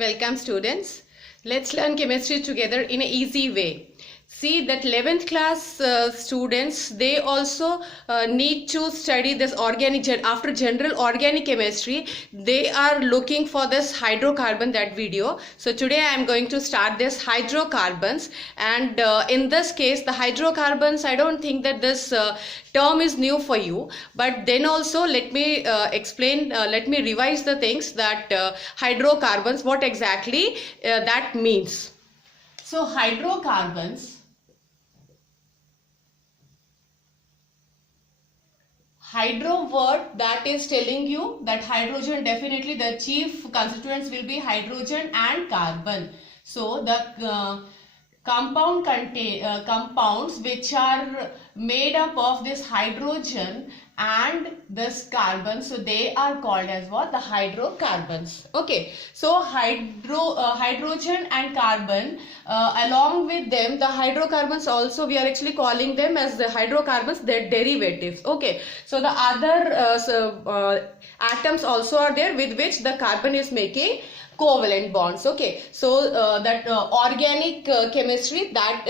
Welcome students. Let's learn chemistry together in an easy way. See that 11th class students, they also need to study this organic, after general organic chemistry, they are looking for this hydrocarbon, that video. So today I am going to start this hydrocarbons, and in this case the hydrocarbons, I don't think that this term is new for you, but then also let me let me revise the things that hydrocarbons, what exactly that means. So hydrocarbons, hydro word, that is telling you that hydrogen, definitely the chief constituents will be hydrogen and carbon. So the compounds which are made up of this hydrogen and this carbon, so they are called as what? The hydrocarbons. Okay, so hydrogen and carbon, along with them the hydrocarbons also, we are actually calling them as the hydrocarbons, their derivatives. Okay, so the other atoms also are there with which the carbon is making covalent bonds. Okay, so that organic chemistry, that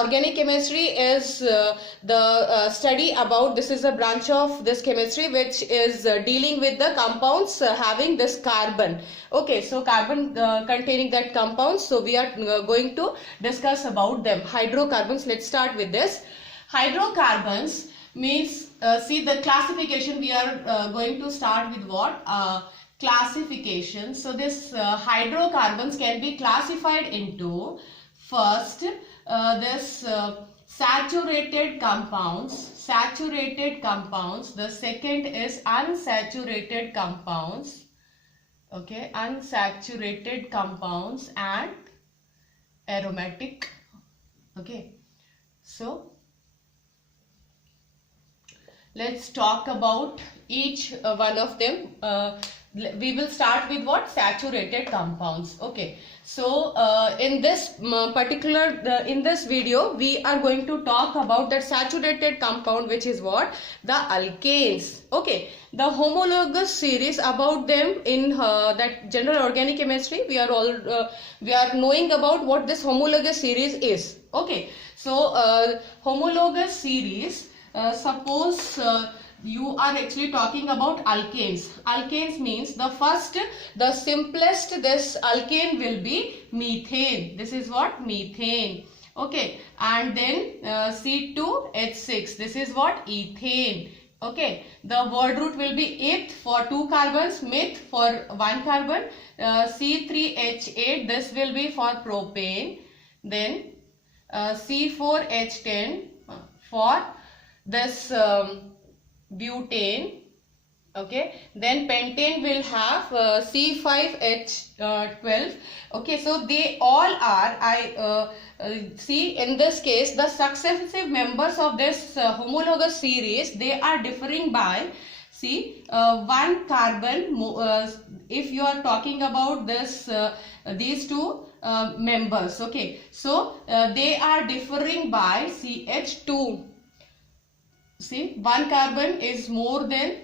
organic chemistry is the study about, this is a branch of this chemistry which is dealing with the compounds having this carbon. Okay, so carbon containing that compounds, so we are going to discuss about them. Hydrocarbons, let's start with this. Hydrocarbons means, see the classification, we are going to start with what? Classification. So this hydrocarbons can be classified into, first this saturated compounds, the second is unsaturated compounds. Okay, unsaturated compounds and aromatic. Okay, so let's talk about each one of them. We will start with what? Saturated compounds. Okay, so in this particular in this video we are going to talk about that saturated compound, which is what? The alkanes. Okay, the homologous series, about them in that general organic chemistry we are knowing about what this homologous series is. Okay, so homologous series, suppose you are actually talking about alkanes. Alkanes means the simplest this alkane will be methane. This is what? Methane. Okay, and then C2H6, this is what? Ethane. Okay, the word root will be eth for 2 carbons, meth for 1 carbon, C3H8, this will be for propane, then C4H10 for this butane. Okay, then pentane will have C5H12. Okay, so they all are, see in this case the successive members of this homologous series, they are differing by, see, 1 carbon, if you are talking about this these two members. Okay, so they are differing by CH2. See, 1 carbon is more than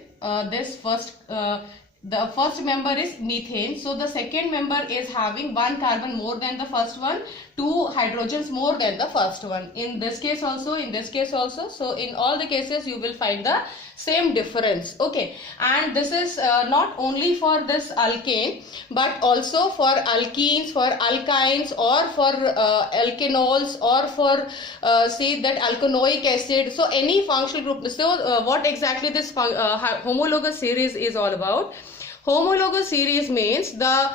this first, the first member is methane, so the second member is having 1 carbon more than the first one, 2 hydrogens more than the first one. In this case also, in this case also, so in all the cases you will find the same difference. Okay, and this is not only for this alkane but also for alkenes, for alkynes, or for alkanols, or for say that alkanoic acid. So any functional group. So what exactly this homologous series is all about? Homologous series means the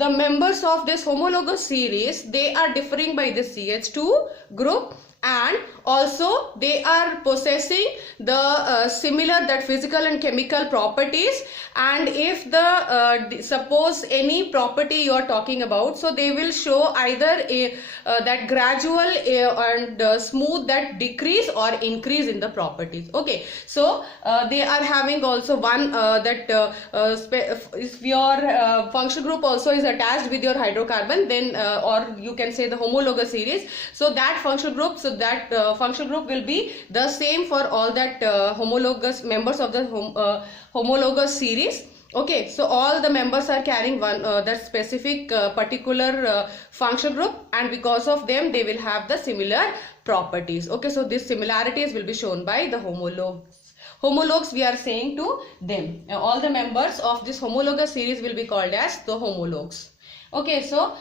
members of this homologous series, they are differing by the CH2 group, and also they are possessing the similar that physical and chemical properties. And if the suppose any property you are talking about, so they will show either that gradual and smooth, that decrease or increase in the properties. Okay, so they are having also one if your functional group also is attached with your hydrocarbon, then or you can say the homologous series, so that functional group, so that functional group will be the same for all that homologous members of the homologous series. Okay, so all the members are carrying one that specific particular functional group, and because of them they will have the similar properties. Okay, so these similarities will be shown by the homologues. Homologues, we are saying to them. All the members of this homologous series will be called as the homologues. Okay, so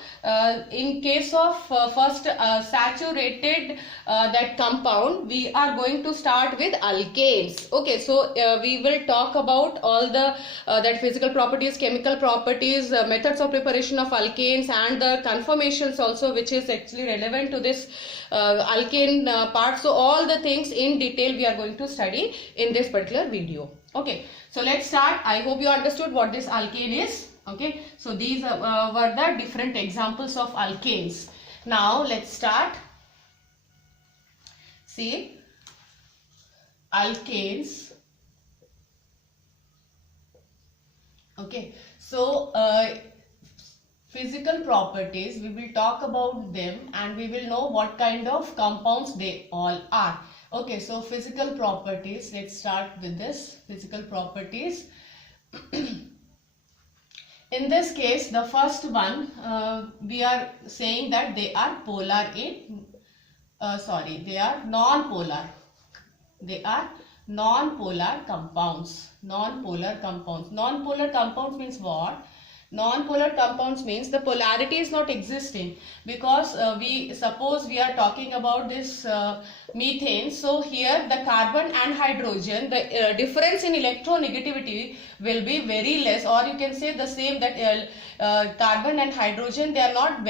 in case of first saturated that compound, we are going to start with alkanes. Okay, so we will talk about all the that physical properties, chemical properties, methods of preparation of alkanes, and the conformations also, which is actually relevant to this alkane part. So all the things in detail we are going to study in this particular video. Okay, so let's start. I hope you understood what this alkane is. Okay, so these were the different examples of alkanes. Now let's start. See, alkanes. Okay, so physical properties, we will talk about them and we will know what kind of compounds they all are. Okay, so physical properties, let's start with this physical properties. In this case, the first one, we are saying that they are polar in, they are non-polar. They are non-polar compounds. Non-polar compounds. Non-polar compounds means what? Non-polar compounds means the polarity is not existing, because we suppose we are talking about this methane. So here the carbon and hydrogen, the difference in electronegativity will be very less, or you can say the same, that carbon and hydrogen, they are not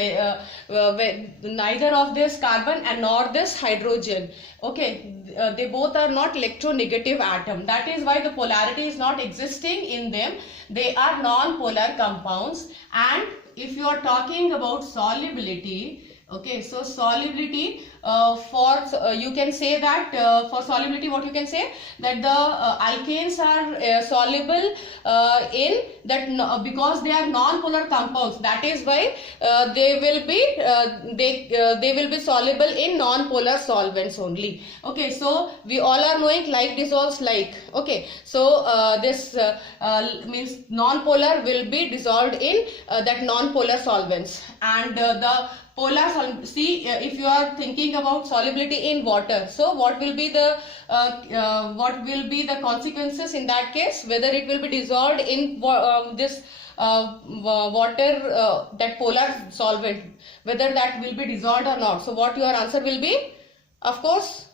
neither of this carbon and nor this hydrogen. Okay, they both are not electronegative atom. That is why the polarity is not existing in them. They are non-polar compounds. And if you are talking about solubility, okay, so solubility you can say that for solubility, what you can say, that the alkanes are soluble in that because they are non-polar compounds. That is why they will be soluble in non-polar solvents only. Okay, so we all are knowing like dissolves like. Okay, so this means non-polar will be dissolved in that non-polar solvents, and the polar see, if you are thinking about solubility in water, so what will be the consequences in that case, whether it will be dissolved in this water, that polar solvent, whether that will be dissolved or not. So what your answer will be? Of course,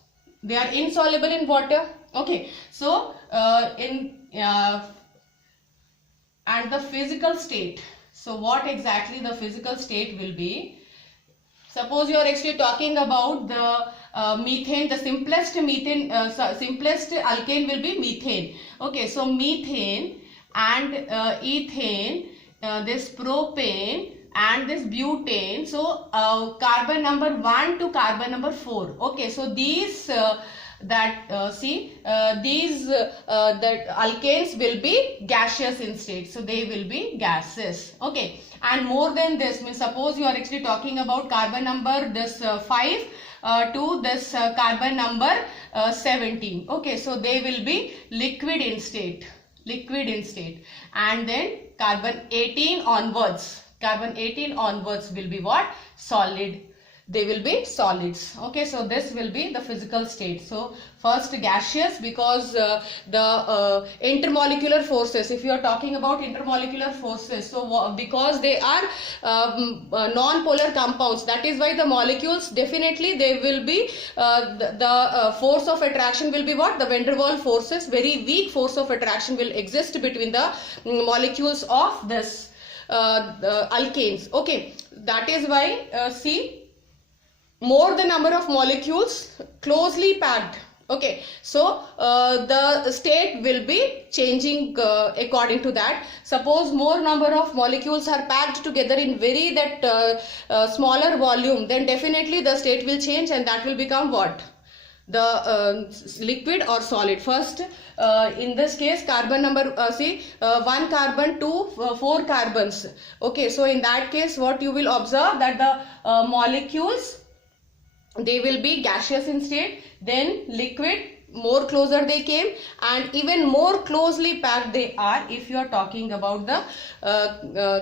they are insoluble in water. Okay, so and the physical state. So what exactly the physical state will be? Suppose you are actually talking about the methane, the simplest methane, simplest alkane will be methane. Okay, so methane and ethane, this propane and this butane. So carbon number 1 to carbon number 4. Okay, so these that alkanes will be gaseous in state, so they will be gases. Okay, and more than this, means suppose you are actually talking about carbon number this 5 to this carbon number 17. Okay, so they will be liquid in state, and then carbon 18 onwards will be what? Solid. They will be solids. Okay, so this will be the physical state. So first gaseous, because the intermolecular forces, if you are talking about intermolecular forces, so because they are non-polar compounds, that is why the molecules, definitely they will be the force of attraction will be what? The van der Waals forces. Very weak force of attraction will exist between the molecules of this alkanes. Okay, that is why see, more the number of molecules closely packed. Okay, so the state will be changing according to that. Suppose more number of molecules are packed together in very that smaller volume, then definitely the state will change, and that will become what? The liquid or solid. First in this case, carbon number 1 carbon to 4 carbons. Okay, so in that case what you will observe, that the molecules, they will be gaseous in state, then liquid, more closer they came, and even more closely packed they are if you are talking about the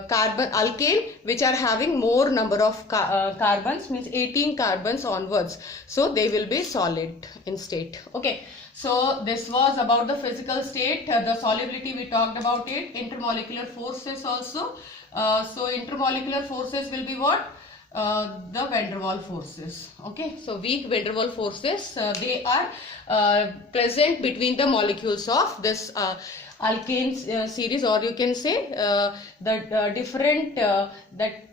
carbon alkane, which are having more number of carbons, means 18 carbons onwards. So they will be solid in state. Okay, so this was about the physical state. The solubility we talked about it. Intermolecular forces also. So intermolecular forces will be what? The van der Waals forces. Okay, so weak van der Waals forces, they are present between the molecules of this alkane series, or you can say the different that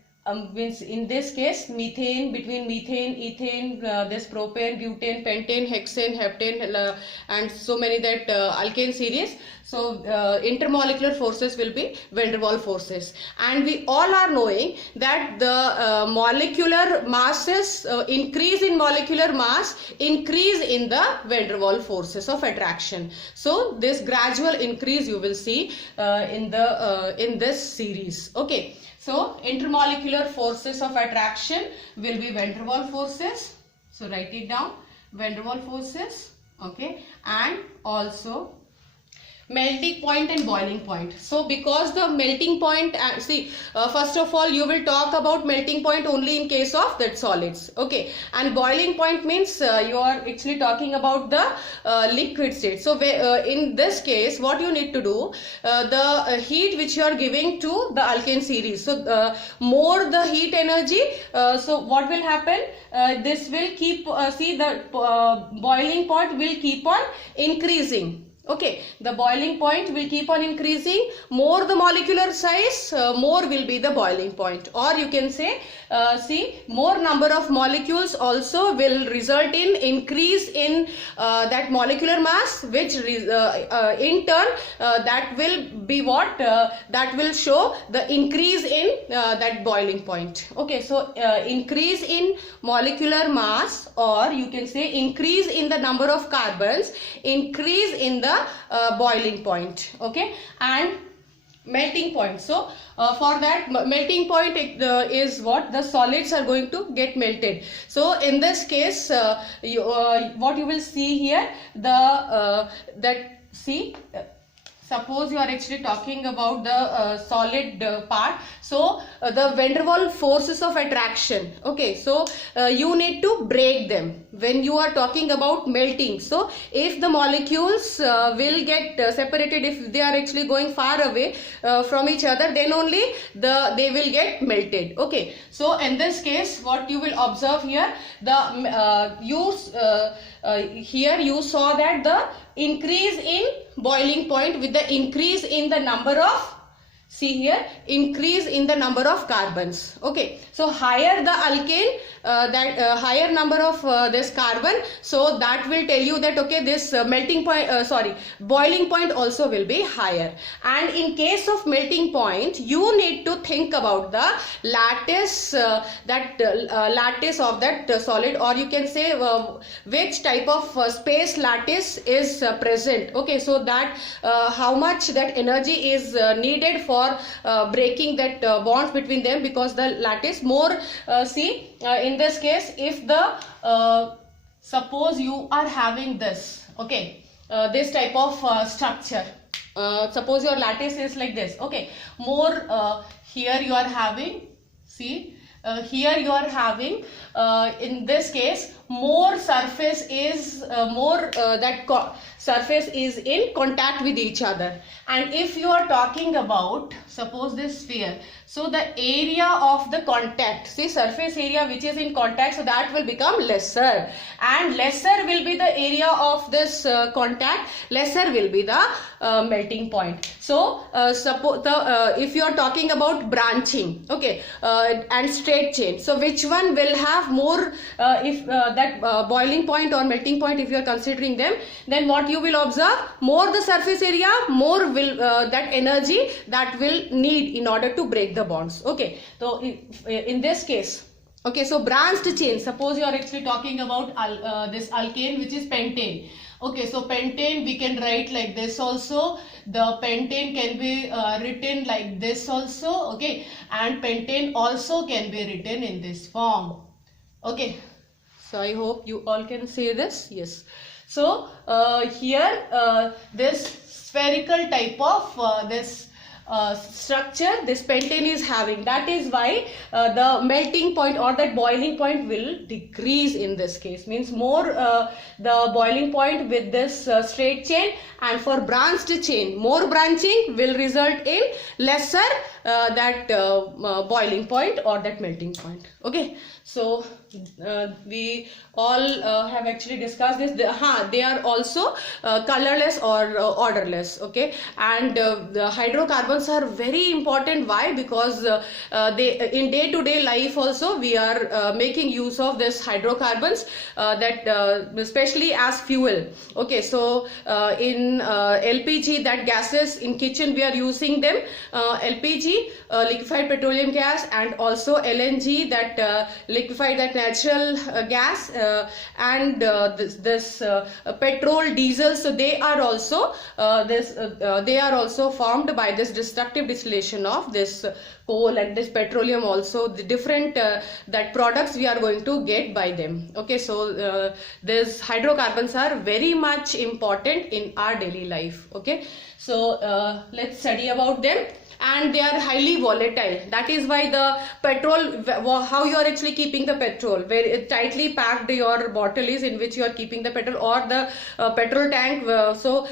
means in this case methane, between methane, ethane, this propane, butane, pentane, hexane, heptane, and so many that alkane series. So intermolecular forces will be van der Waals forces, and we all are knowing that the molecular masses increase in molecular mass, increase in the van der Waals forces of attraction. So this gradual increase you will see in this series. Okay. So intermolecular forces of attraction will be van der Waals forces. So write it down, van der Waals forces. Okay, and also melting point and boiling point. So because the melting point, first of all you will talk about melting point only in case of that solids. Okay, and boiling point means you are actually talking about the liquid state. So in this case what you need to do, the heat which you are giving to the alkane series, so more the heat energy, so what will happen, this will keep the boiling point will keep on increasing. Okay, the boiling point will keep on increasing. More the molecular size, more will be the boiling point. Or you can say, more number of molecules also will result in increase in that molecular mass, which in turn that will be what? That will show the increase in that boiling point. Okay, so increase in molecular mass, or you can say increase in the number of carbons, increase in the boiling point. Okay, and melting point. So for that melting point is what? The solids are going to get melted. So in this case what you will see here, the suppose you are actually talking about the solid part. So the van der Waals forces of attraction. Okay, so you need to break them when you are talking about melting. So if the molecules will get separated, if they are actually going far away from each other, then only they will get melted. Okay, so in this case what you will observe here, the here you saw that the increase in boiling point with the increase in the number of, see here, increase in the number of carbons. Okay, so higher the alkane, higher number of this carbon, so that will tell you that okay, this melting point, boiling point also will be higher. And in case of melting point, you need to think about the lattice, lattice of that solid, or you can say which type of space lattice is present. Okay, so that how much that energy is needed for breaking that bonds between them, because the lattice more, in this case, if the suppose you are having this, okay, this type of structure, suppose your lattice is like this. Okay, more here you are having, here you are having in this case more surface is surface is in contact with each other. And if you are talking about, suppose this sphere, so the area of the contact, surface area which is in contact, so that will become lesser, and lesser will be the area of this contact, lesser will be the melting point. So suppose if you are talking about branching, okay, and straight chain, so which one will have more, if that boiling point or melting point, if you are considering them, then what you will observe, more the surface area, more will that energy that will need in order to break the bonds. Okay, so in this case, okay, so branched chain, suppose you are actually talking about this alkane which is pentane. Okay, so pentane we can write like this also, the pentane can be written like this also. Okay, and pentane also can be written in this form. Okay, so I hope you all can see this. Yes. So here this spherical type of this structure this pentane is having. That is why the melting point or that boiling point will decrease in this case. Means more the boiling point with this straight chain, and for branched chain more branching will result in lesser that boiling point or that melting point. Okay, so we all have actually discussed this. They are also colorless or odorless. Okay, and the hydrocarbons are very important. Why? Because they in day-to-day life also we are making use of this hydrocarbons that especially as fuel. Okay, so in LPG, that gases in kitchen we are using them. LPG, liquefied petroleum gas, and also LNG, that liquefied that natural gas, and this petrol, diesel. So they are also they are also formed by this destructive distillation of this coal and this petroleum. Also the different that products we are going to get by them. Okay, so these hydrocarbons are very much important in our daily life. Okay, so let's study about them. And they are highly volatile. That is why the petrol, how you are actually keeping the petrol, where tightly packed your bottle is in which you are keeping the petrol, or the petrol tank. So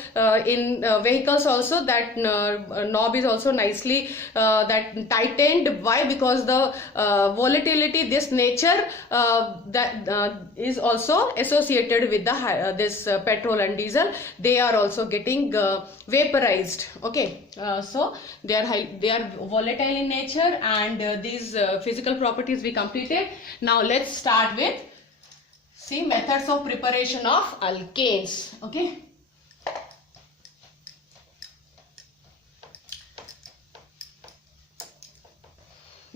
in vehicles also that knob is also nicely that tightened. Why? Because the volatility, this nature that is also associated with the this petrol and diesel. They are also getting vaporized. Okay, so they are volatile in nature, and these physical properties we completed. Now let's start with methods of preparation of alkanes. Okay,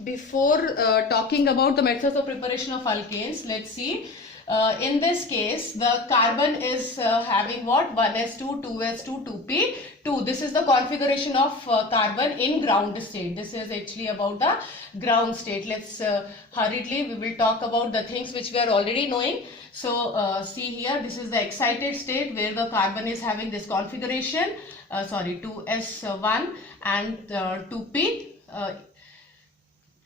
before talking about the methods of preparation of alkanes, let's see. In this case, the carbon is having what? 1s2, 2s2, 2p2. This is the configuration of carbon in ground state. This is actually about the ground state. Let's hurriedly we will talk about the things which we are already knowing. So see here, this is the excited state where the carbon is having this configuration. 2s1 and 2p.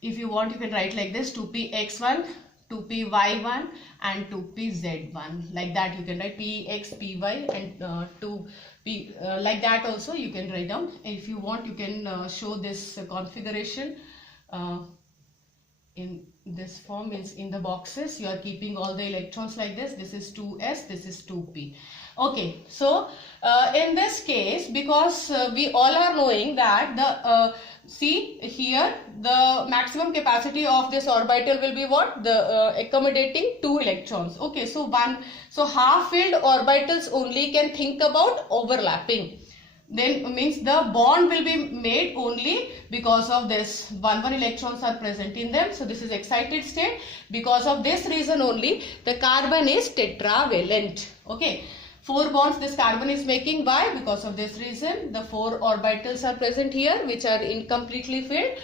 If you want, you can write like this: 2px1, 2py1 and 2pz1. Like that you can write px, py and 2p. Like that also you can write down. If you want, you can show this configuration in this form. Means in the boxes you are keeping all the electrons like this. This is 2s, this is 2p. Okay, so in this case, because we all are knowing that the see here, the maximum capacity of this orbital will be what? The accommodating 2 electrons. Okay, so half filled orbitals only can think about overlapping. Then means the bond will be made only because of this 1 electrons are present in them. So this is excited state. Because of this reason only the carbon is tetravalent. Okay, 4 bonds this carbon is making. Why? Because of this reason. The 4 orbitals are present here which are incompletely filled.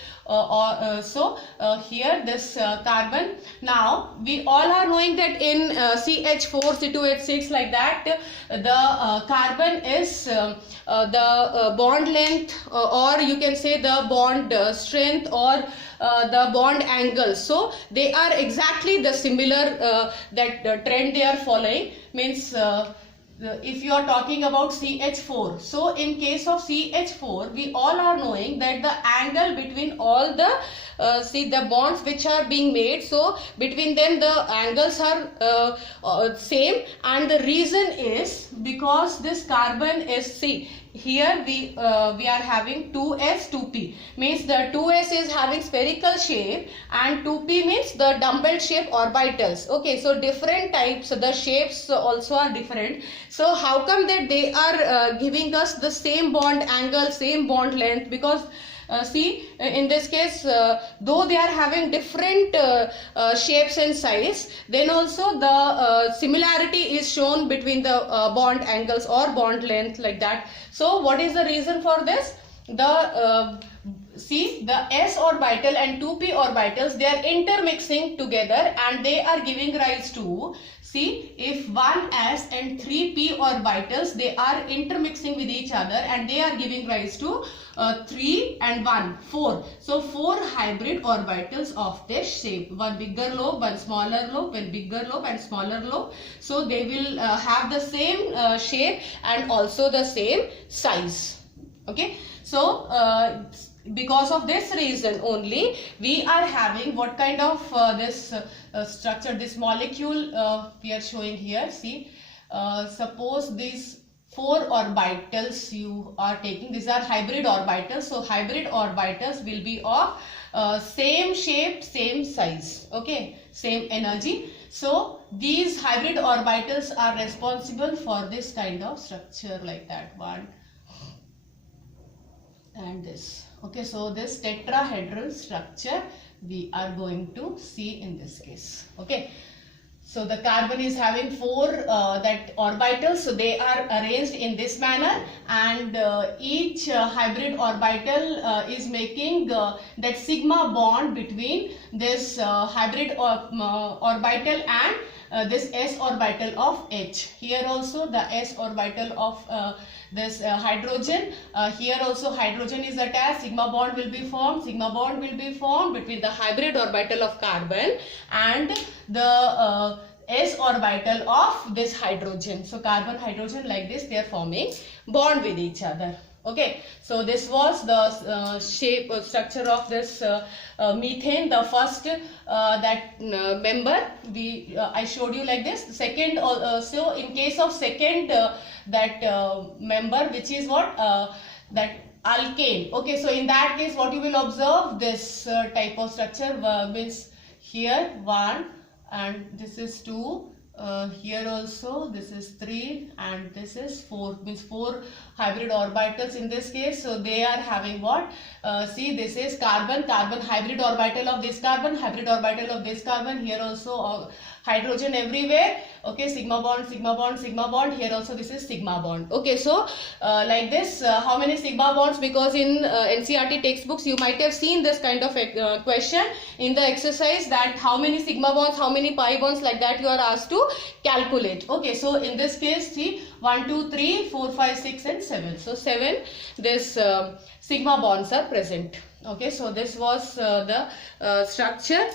So here this carbon. Now we all are knowing that in CH4, C2H6, like that, the carbon is the bond length, or you can say the bond strength, or the bond angle. So they are exactly the similar that trend they are following. Means if you are talking about CH4, so in case of CH4 we all are knowing that the angle between all the the bonds which are being made, so between them the angles are same, and the reason is because this carbon is, here we are having 2s, 2p, means the 2s is having spherical shape and 2p means the dumbbell shape orbitals. Okay, so different types, the shapes also are different. So how come that they are giving us the same bond angle, same bond length? Because in this case, though they are having different shapes and size, then also the similarity is shown between the bond angles or bond length, like that. So what is the reason for this? The see the s orbital and 2p orbitals, they are intermixing together and they are giving rise to, see, if 1s and 3p orbitals, they are intermixing with each other and they are giving rise to 3 and 1, 4. So 4 hybrid orbitals of this shape. One bigger lobe, one smaller lobe, one bigger lobe and smaller lobe. So they will have the same shape and also the same size. Okay. So because of this reason only, we are having what kind of this structure, this molecule we are showing here. See, suppose these 4 orbitals you are taking, these are hybrid orbitals. So hybrid orbitals will be of same shape, same size, okay, same energy. So these hybrid orbitals are responsible for this kind of structure, like that one and this. Okay, so this tetrahedral structure we are going to see in this case. Okay, so the carbon is having 4 that orbitals, so they are arranged in this manner, and each hybrid orbital is making that sigma bond between this hybrid orbital and this s orbital of H. Here also the s orbital of this hydrogen, here also hydrogen is attached, sigma bond will be formed, sigma bond will be formed between the hybrid orbital of carbon and the s orbital of this hydrogen. So carbon hydrogen, like this they are forming bond with each other. Okay, so this was the shape structure of this methane, the first that member we I showed you like this. The second, so in case of second that member, which is what that alkane. Okay, so in that case what you will observe, this type of structure means here 1 and this is 2. Here also this is 3 and this is 4, means 4 hybrid orbitals in this case. So they are having what, see, this is carbon, carbon hybrid orbital of this carbon, hybrid orbital of this carbon, here also hydrogen everywhere. Okay, sigma bond, sigma bond, sigma bond, here also this is sigma bond. Okay, so like this, how many sigma bonds, because in NCERT textbooks you might have seen this kind of question in the exercise, that how many sigma bonds, how many pi bonds, like that you are asked to calculate. Okay, so in this case, see, 1 2 3 4 5 6 and 7. So 7 this sigma bonds are present. Okay, so this was the structure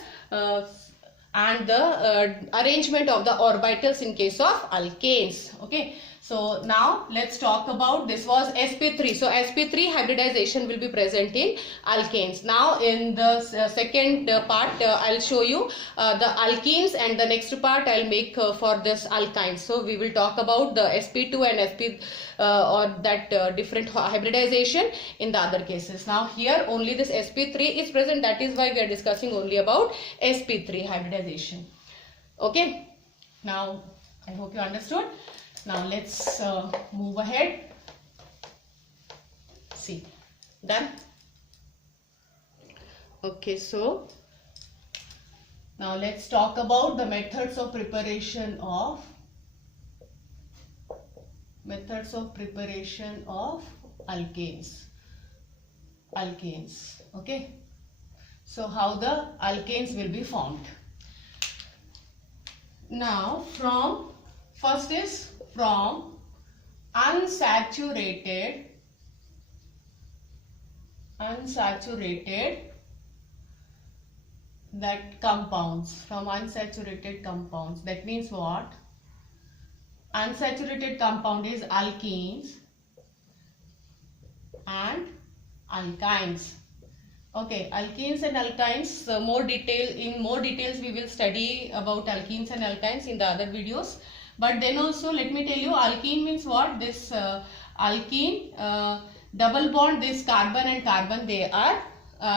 and the arrangement of the orbitals in case of alkanes. Okay, so now let's talk about, this was sp3. So sp3 hybridization will be present in alkanes. Now in the second part I'll show you the alkenes, and the next part I'll make for this alkynes. So we will talk about the sp2 and sp or that different hybridization in the other cases. Now here only this sp3 is present, that is why we are discussing only about sp3 hybridization. Okay, now I hope you understood. Now let's move ahead. See, done. Okay, so now let's talk about the methods of preparation of alkanes. Okay, so how the alkanes will be formed. Now first is from unsaturated that compounds, from unsaturated compounds. That means what? Unsaturated compound is alkenes and alkynes. Okay, alkenes and alkynes, more details we will study about alkenes and alkynes in the other videos. But then also let me tell you, alkene means what? This alkene double bond, this carbon and carbon, they are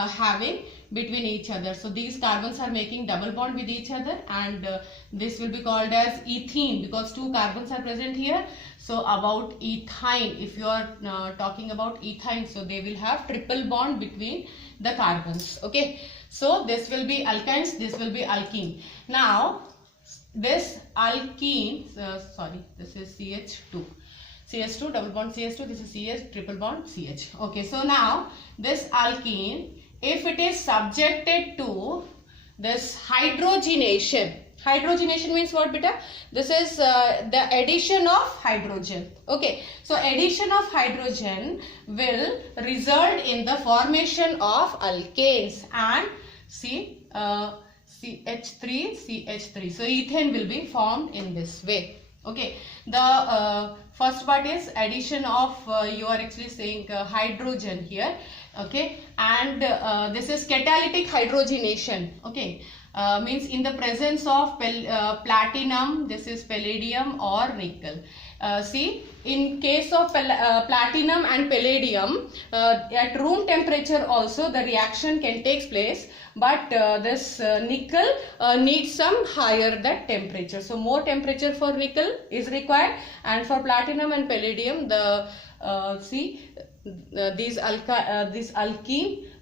having between each other. So these carbons are making double bond with each other, and this will be called as ethene, because 2 carbons are present here. So about ethyne, if you are talking about ethyne, so they will have triple bond between the carbons. Okay, so this will be alkynes, this will be alkene. Now this alkene, this is CH2. CH2 double bond CH2, this is CH triple bond CH. Okay, so now this alkene, if it is subjected to this hydrogenation. Hydrogenation means what, beta? This is the addition of hydrogen. Okay, so addition of hydrogen will result in the formation of alkanes, and see CH3 CH3. So ethane will be formed in this way. Okay, the first part is addition of you are actually saying hydrogen here. Okay, and this is catalytic hydrogenation. Okay, means in the presence of platinum, this is palladium or nickel. See, in case of platinum and palladium, at room temperature also the reaction can take place, but this nickel needs some higher that temperature. So more temperature for nickel is required, and for platinum and palladium the these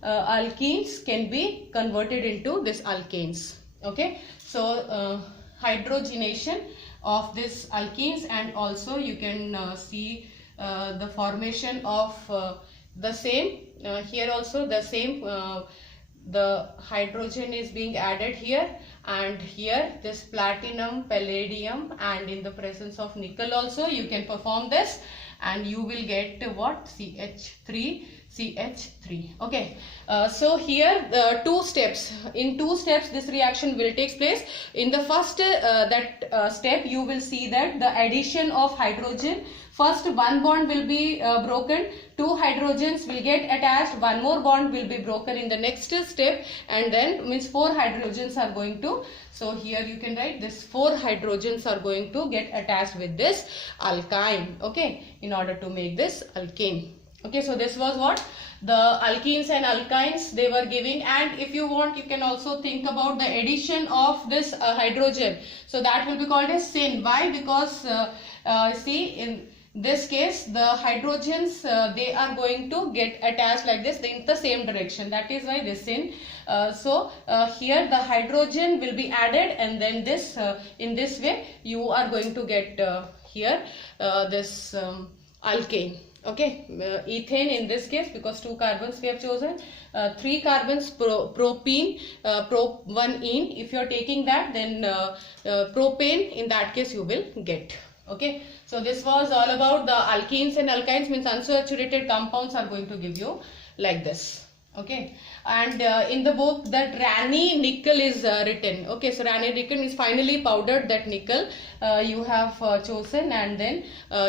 alkenes can be converted into this alkanes. Okay, so hydrogenation of this alkenes, and also you can see the formation of the same here also the same the hydrogen is being added here, and here this platinum, palladium, and in the presence of nickel also you can perform this, and you will get what? CH3 CH3. Okay, so here two steps. In two steps this reaction will take place. In the first step you will see that the addition of hydrogen, first one bond will be broken, two hydrogens will get attached, one more bond will be broken in the next step, and then means four hydrogens are going to, so here you can write this 4 hydrogens are going to get attached with this alkyne. Okay, in order to make this alkane. Okay, so this was what the alkenes and alkynes they were giving, and if you want you can also think about the addition of this hydrogen. So that will be called as syn. Why? Because see, in this case the hydrogens they are going to get attached like this in the same direction. That is why this syn. So here the hydrogen will be added, and then this in this way you are going to get here this alkane. Okay, ethane in this case, because 2 carbons we have chosen, 3 carbons propene, one ene. If you are taking that, then propane in that case you will get. Okay, so this was all about the alkenes and alkynes, means unsaturated compounds are going to give you like this. Okay, and in the book that Rani nickel is written. Okay, so Rani nickel is finally powdered that nickel you have chosen, and then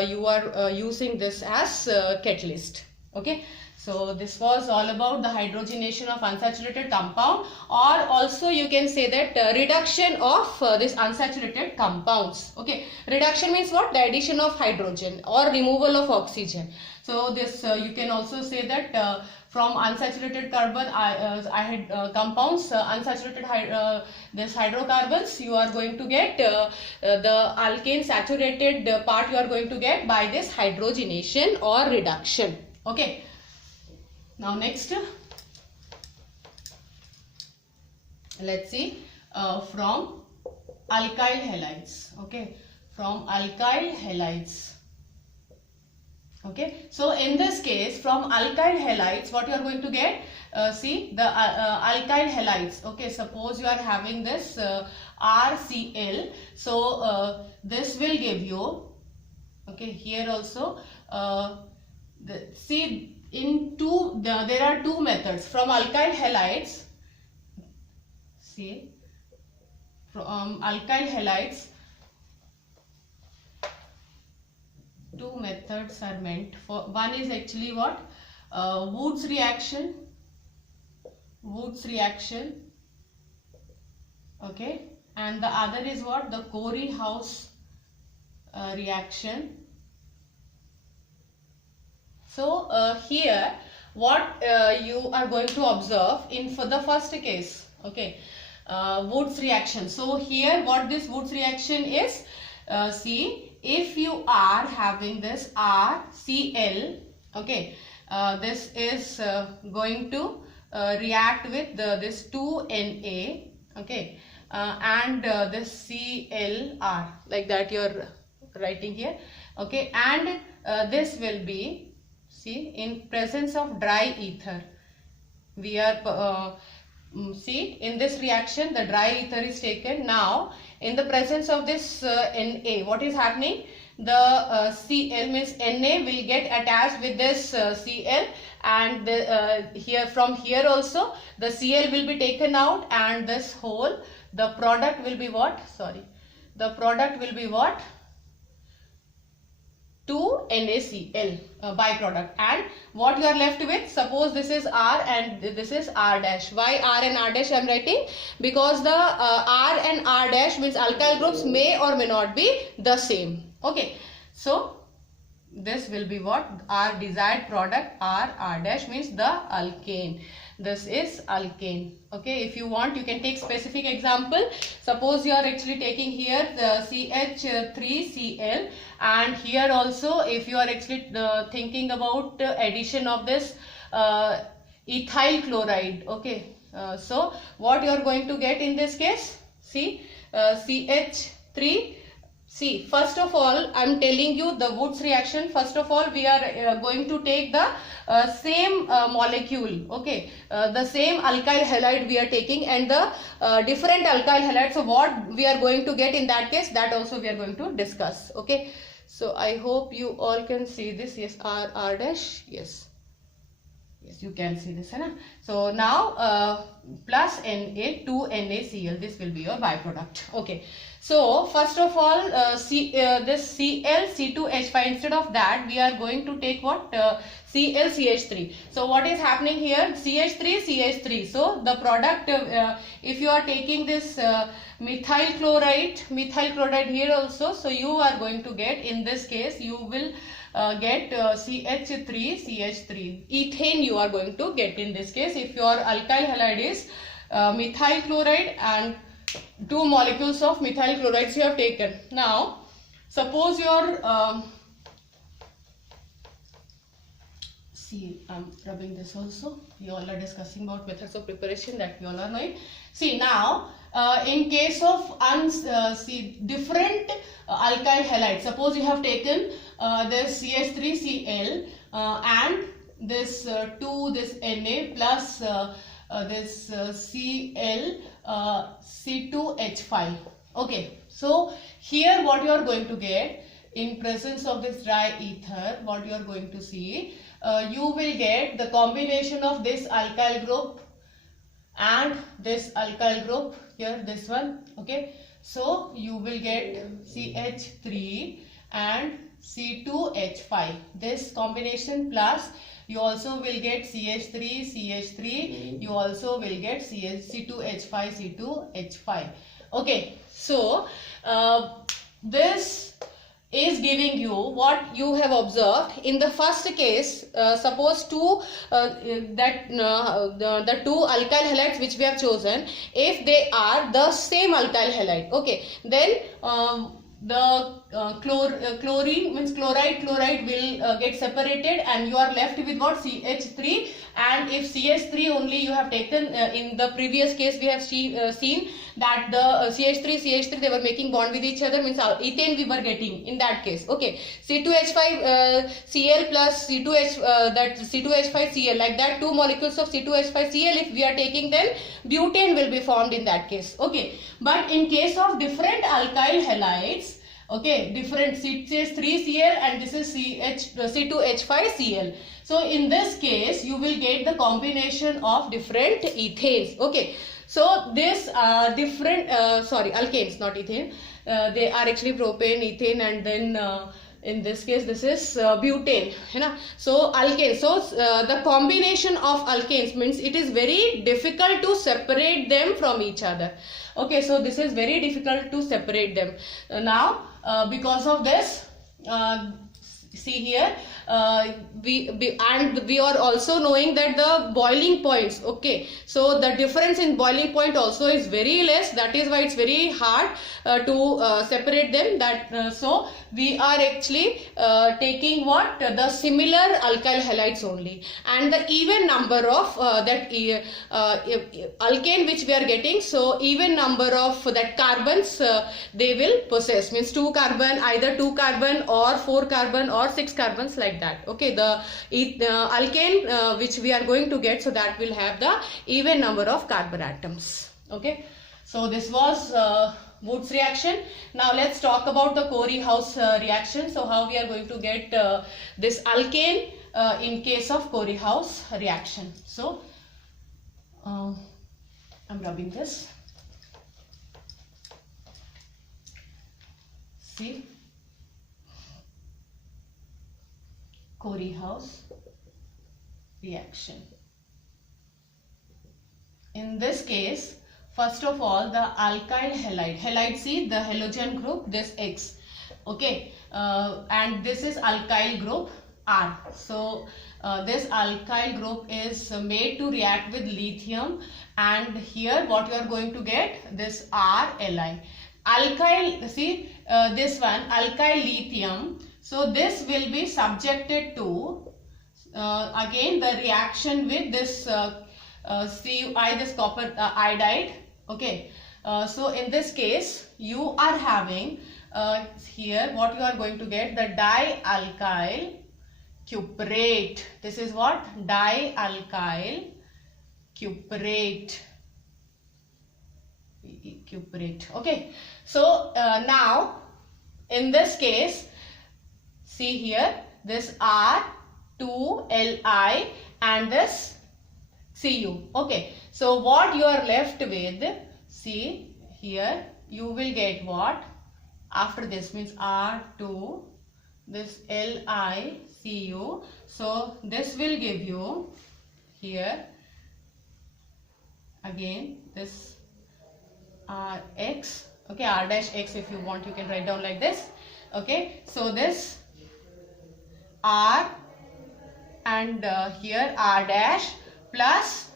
you are using this as catalyst. Okay, so this was all about the hydrogenation of unsaturated compound, or also you can say that reduction of this unsaturated compounds. Okay, reduction means what? The addition of hydrogen or removal of oxygen. So this you can also say that from unsaturated carbon I had compounds, unsaturated this hydrocarbons, you are going to get the alkane saturated part you are going to get by this hydrogenation or reduction. Okay, now next let's see from alkyl halides. Okay, from alkyl halides. Okay, so in this case from alkyl halides what you are going to get, see the alkyl halides. Okay, suppose you are having this RCl, so this will give you, okay, here also see in there are two methods from alkyl halides. See, from alkyl halides two methods are meant for. One is actually what? Woods reaction. Okay, and the other is what? The Corey-House reaction. So here what you are going to observe in for the first case. Okay, Woods reaction. So here what this Woods reaction is, see, if you are having this RCl, okay, this is going to react with this 2Na, okay, and this CLR, like that you are writing here, Okay, and this will be, see, in presence of dry ether, we are see, in this reaction the dry ether is taken. Now in the presence of this Na, what is happening? The Cl means Na will get attached with this Cl, and here, from here also the Cl will be taken out, and this whole, the product will be what? Sorry, the product will be what? 2NaCl byproduct. And what you are left with, suppose this is R and this is R dash. Why R and R dash I am writing? Because the R and R dash means alkyl groups may or may not be the same. Okay, so this will be what? Our desired product, R dash means the alkane. This is alkane. Okay, if you want, you can take specific example. Suppose you are actually taking here the CH3Cl, and here also if you are actually thinking about addition of this ethyl chloride. Okay, so what you are going to get in this case? See, CH3. See, first of all, I am telling you the Woods reaction. First of all, we are going to take the same molecule, okay, the same alkyl halide we are taking, and the different alkyl halides. So what we are going to get in that case, that also we are going to discuss. Okay, so I hope you all can see this. Yes, R dash, yes. Yes, you can see this, hai? So now plus Na, 2NaCl, this will be your byproduct. Okay, so first of all, this Cl(C2H5), instead of that we are going to take what? ClCH3. So what is happening here? CH3. So the product, if you are taking this methyl chloride here also, so you are going to get, in this case you will get CH3. Ethane you are going to get in this case if your alkyl halide is methyl chloride, and 2 molecules of methyl chlorides you have taken. Now suppose your see, I'm rubbing this also. We all are discussing about methods of preparation, that we all are knowing. See, now in case of different alkyl halides, suppose you have taken this CH3Cl and this this Na plus this C2H5. Okay, so here what you are going to get in presence of this dry ether, what you are going to see, you will get the combination of this alkyl group and this alkyl group here, this one. Okay, so you will get CH3 and C2H5, this combination, plus you also will get CH3, you also will get C2H5. Okay, so this is giving you what you have observed in the first case. Suppose the 2 alkyl halides which we have chosen, if they are the same alkyl halide, okay, then the chlorine means chloride will get separated, and you are left with what? CH3. And if CH3 only you have taken, in the previous case we have seen that the CH3 they were making bond with each other, means ethane we were getting in that case. Okay, C2H5 Cl plus C2H that C2H5 Cl, like that 2 molecules of C2H5 Cl if we are taking, then butane will be formed in that case. Okay, but in case of different alkyl halides, okay, different CH3Cl and this is C2H5Cl. So in this case you will get the combination of different ethanes. Okay, so this different alkanes, not ethane, they are actually propane, ethane, and then in this case this is butane, so alkanes. So the combination of alkanes means it is very difficult to separate them from each other. Okay, so this is very difficult to separate them. Now because of this, see here, we are also knowing that the boiling points, okay, so the difference in boiling point also is very less. That is why it's very hard to separate them. So we are actually taking what, the similar alkyl halides only, and the even number of that alkane which we are getting, so even number of that carbons they will possess, means 2 carbon, either 2 carbon or 4 carbon or 6 carbons, like that. Okay, the alkane which we are going to get, so that will have the even number of carbon atoms. Okay, so this was Woods reaction. Now let's talk about the Corey-House reaction. So how we are going to get this alkane in case of Corey-House reaction. So I'm rubbing this. See, Corey-House reaction. In this case, first of all, the alkyl halide, see the halogen group, this X, okay, and this is alkyl group R. So this alkyl group is made to react with lithium, and here what you are going to get, this RLi. Alkyl, see this one, alkyl lithium, so this will be subjected to again the reaction with this CuI, this copper iodide. Okay, so in this case you are having here what you are going to get, the dialkyl cuprate. This is what, dialkyl cuprate. Okay, so now in this case, see here, this R2Li and this Cu. Okay, so what you are left with, see here, you will get what after this, means R2, this Li, Cu. So this will give you here again this Rx, okay, R dash X, if you want you can write down like this. Okay, so this R and here R dash plus,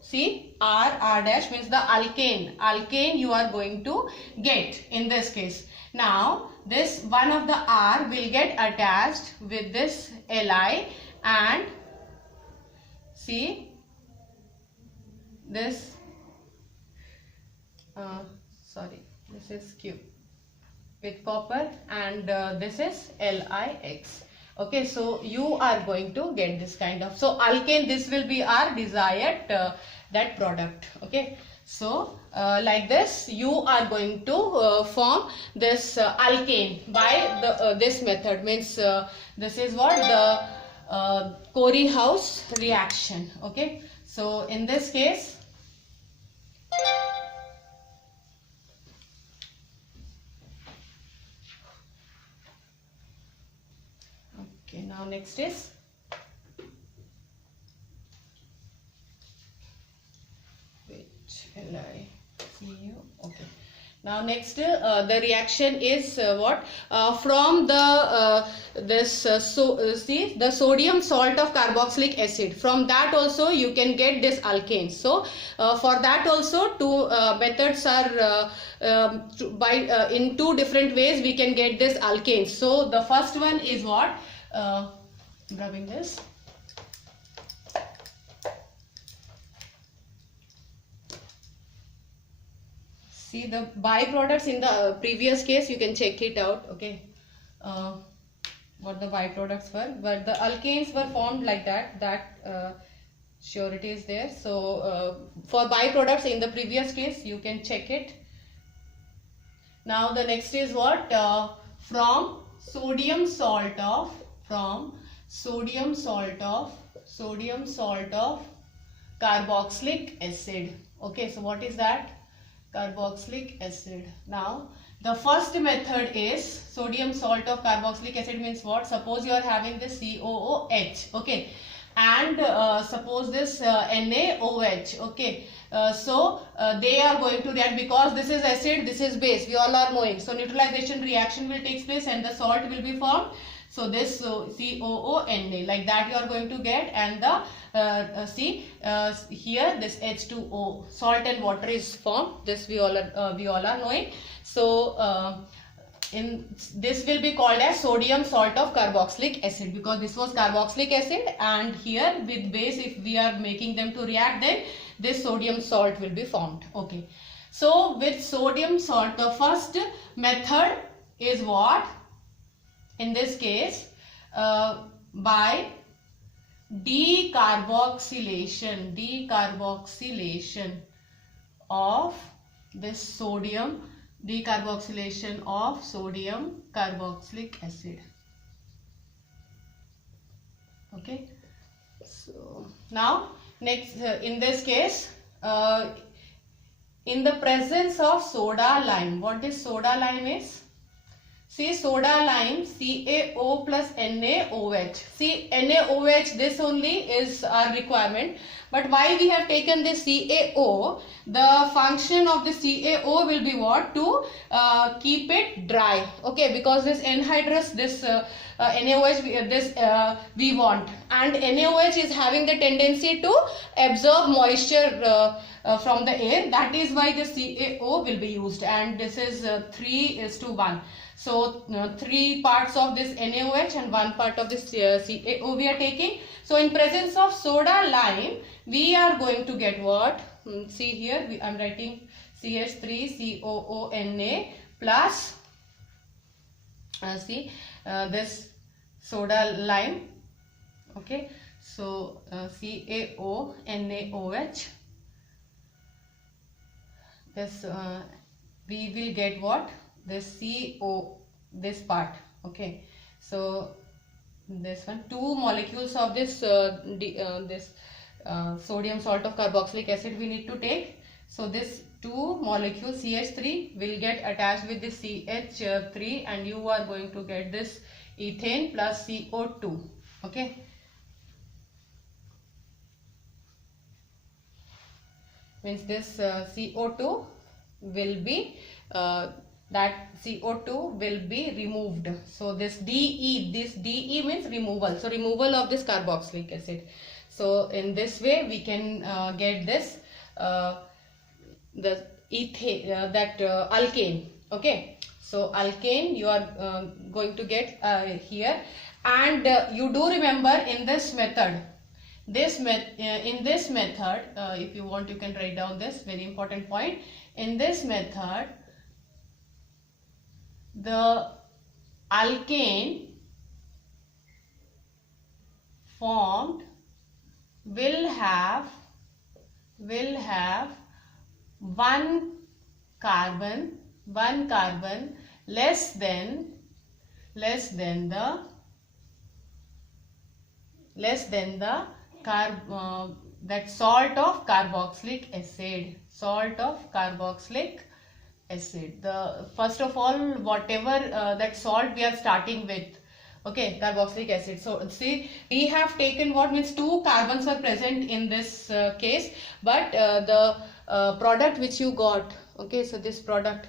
see, R dash means the alkane you are going to get in this case. Now this one of the R will get attached with this Li, and see this this is Q with copper, and this is Lix. Okay, so you are going to get this kind of, so alkane, this will be our desired that product. Okay, so like this you are going to form this alkane by the this method, means this is what, the Corey-House reaction. Okay, so in this case, okay, now next is LiCu. Okay, now next the reaction is what, from the see the sodium salt of carboxylic acid, from that also you can get this alkane. So for that also two methods are in two different ways we can get this alkane. So the first one is what, rubbing this. See the byproducts in the previous case, you can check it out. Okay, what the byproducts were, but the alkanes were formed like that surety is there. So for byproducts in the previous case you can check it. Now the next is what, from sodium salt of carboxylic acid. Okay, so what is that? Carboxylic acid. Now the first method is sodium salt of carboxylic acid, means what, suppose you are having this COOH, okay, and suppose this NaOH, okay, so they are going to react, because this is acid, this is base, we all are knowing. So neutralization reaction will take place and the salt will be formed. So this COONA, like that you are going to get, and the here this H2O, salt and water is formed. This we all are knowing. So in this will be called as sodium salt of carboxylic acid, because this was carboxylic acid, and here with base, if we are making them to react, then this sodium salt will be formed. Okay, so with sodium salt, the first method is what? In this case, by decarboxylation of this sodium, decarboxylation of sodium carboxylic acid. Okay, so now next, in this case, in the presence of soda lime, what this soda lime is? See, soda lime, CaO plus NaOH. See, NaOH, this only is our requirement. But why we have taken this CaO? The function of the CaO will be what? To keep it dry. Okay, because this anhydrous, this NaOH, we want. And NaOH is having the tendency to absorb moisture from the air. That is why the CaO will be used. And this is 3:1. So 3 parts of this NaOH and 1 part of this CaO we are taking. So in presence of soda lime, we are going to get what? See here, I am writing CH3COONA plus this soda lime. Okay, so CaONaOH. This we will get what? This CO, this part. Okay, so this one, 2 molecules of this sodium salt of carboxylic acid we need to take. So this 2 molecules CH3 will get attached with this CH3, and you are going to get this ethane plus CO2. Okay, means this CO2 will be that CO2 will be removed. So this DE means removal. So removal of this carboxylic acid. So in this way we can get this the ethane, alkane. Okay, so alkane you are going to get here, and you do remember in this method. In this method, if you want, you can write down this very important point. In this method, the alkane formed will have one carbon less than the that salt of carboxylic acid. The first of all, whatever that salt we are starting with, okay, carboxylic acid. So see, we have taken what means 2 carbons are present in this case, but the product which you got, okay, so this product,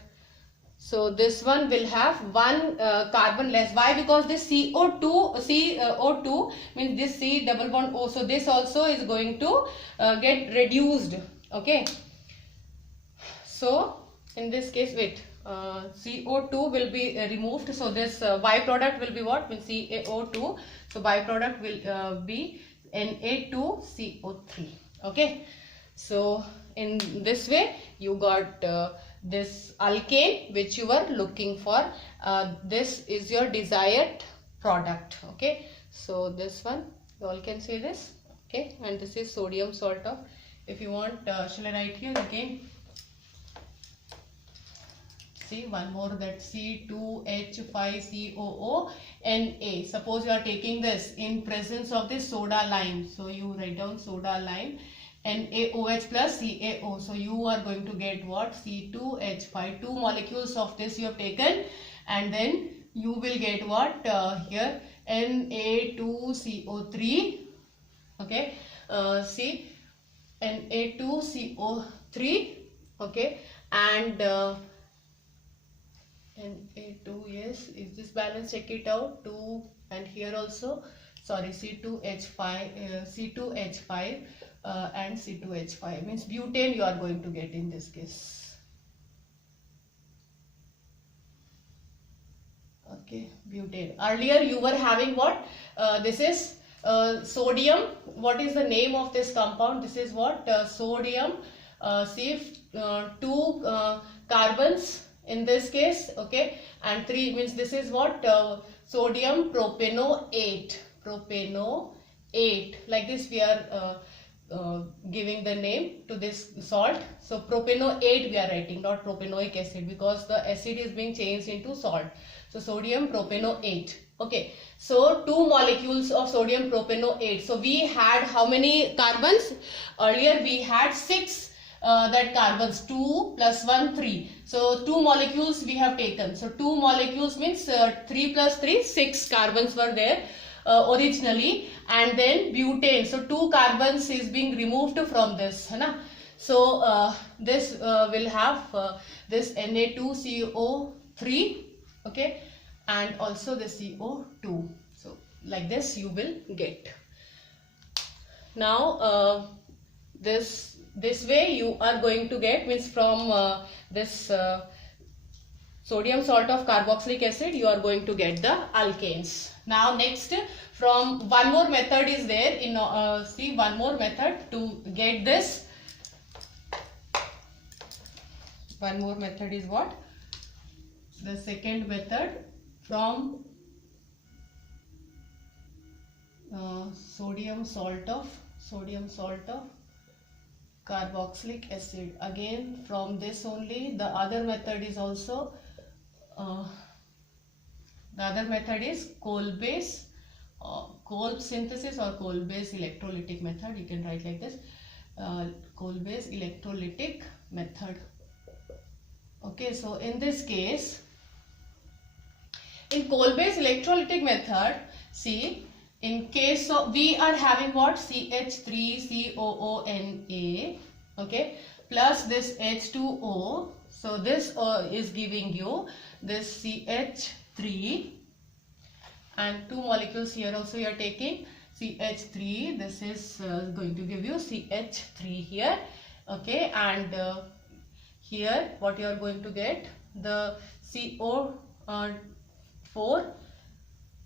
so this one will have 1 carbon less. Why? Because this CO2 means this C double bond O, so this also is going to get reduced. Okay, so in this case, wait, CO2 will be removed, so this byproduct will be what? Means CaO2, so byproduct will be Na2CO3. Okay, so in this way you got this alkane which you were looking for. This is your desired product. Okay, so this one you all can see this. Okay, and this is sodium salt of, if you want, shall I write here again? See, one more, that C2H5COONA. Suppose you are taking this in presence of this soda lime, so you write down soda lime, NaOH plus CaO. So you are going to get what? C2H5. 2 molecules of this you have taken, and then you will get what? Here Na2CO3. Okay, see, Na2CO3. Okay, and Na2, yes, is this balance? Check it out. 2 and here also, sorry, C2H5, C2H5 and C2H5 means butane you are going to get in this case. Okay, butane. Earlier you were having what? This is sodium. What is the name of this compound? This is what? Sodium. See, 2 carbons in this case. Okay, and 3 means this is what? Sodium propanoate. Propanoate. Like this we are giving the name to this salt. So propanoate we are writing, not propanoic acid, because the acid is being changed into salt. So sodium propanoate. Okay, so 2 molecules of sodium propanoate. So we had how many carbons? Earlier we had 6 that carbons, 2 plus 1 3. So 2 molecules we have taken. So 2 molecules means 3 plus 3 6 carbons were there originally, and then butane. So 2 carbons is being removed from this, है ना? So this will have this Na2CO3, okay, and also the CO2. So like this you will get. Now this way you are going to get, means from this sodium salt of carboxylic acid you are going to get the alkanes. Now next, from one more method is there in see, one more method to get this. One more method is what? The second method, from sodium salt of carboxylic acid. Again from this only. The other method is also the other method is Kolbe's Kolb synthesis or Kolbe's electrolytic method. You can write like this, Kolbe's electrolytic method. Okay, so in this case, in Kolbe's electrolytic method, see, in case of, we are having what? CH3COONA, okay, plus this H2O. So this is giving you this CH3, and 2 molecules here also you are taking CH3. This is going to give you CH3 here, okay, and here what you are going to get? The CO4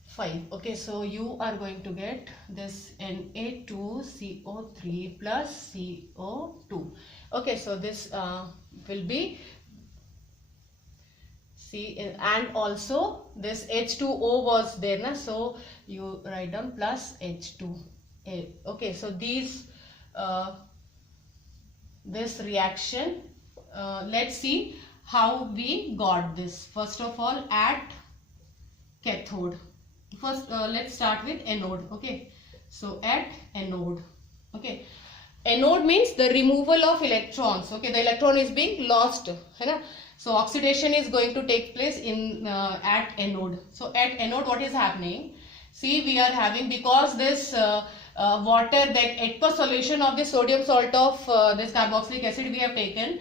5. Okay, so you are going to get this Na2CO3 plus CO2. Okay, so this will be C, and also this H2O was there, na? So you write down plus H2. Okay, so these this reaction, let's see how we got this. First of all, at cathode. First let's start with anode. Okay, so at anode, okay, anode means the removal of electrons. Okay, the electron is being lost, है ना? So oxidation is going to take place in at anode. So at anode what is happening? See, we are having, because this water, that aqueous solution of the sodium salt of this carboxylic acid we have taken,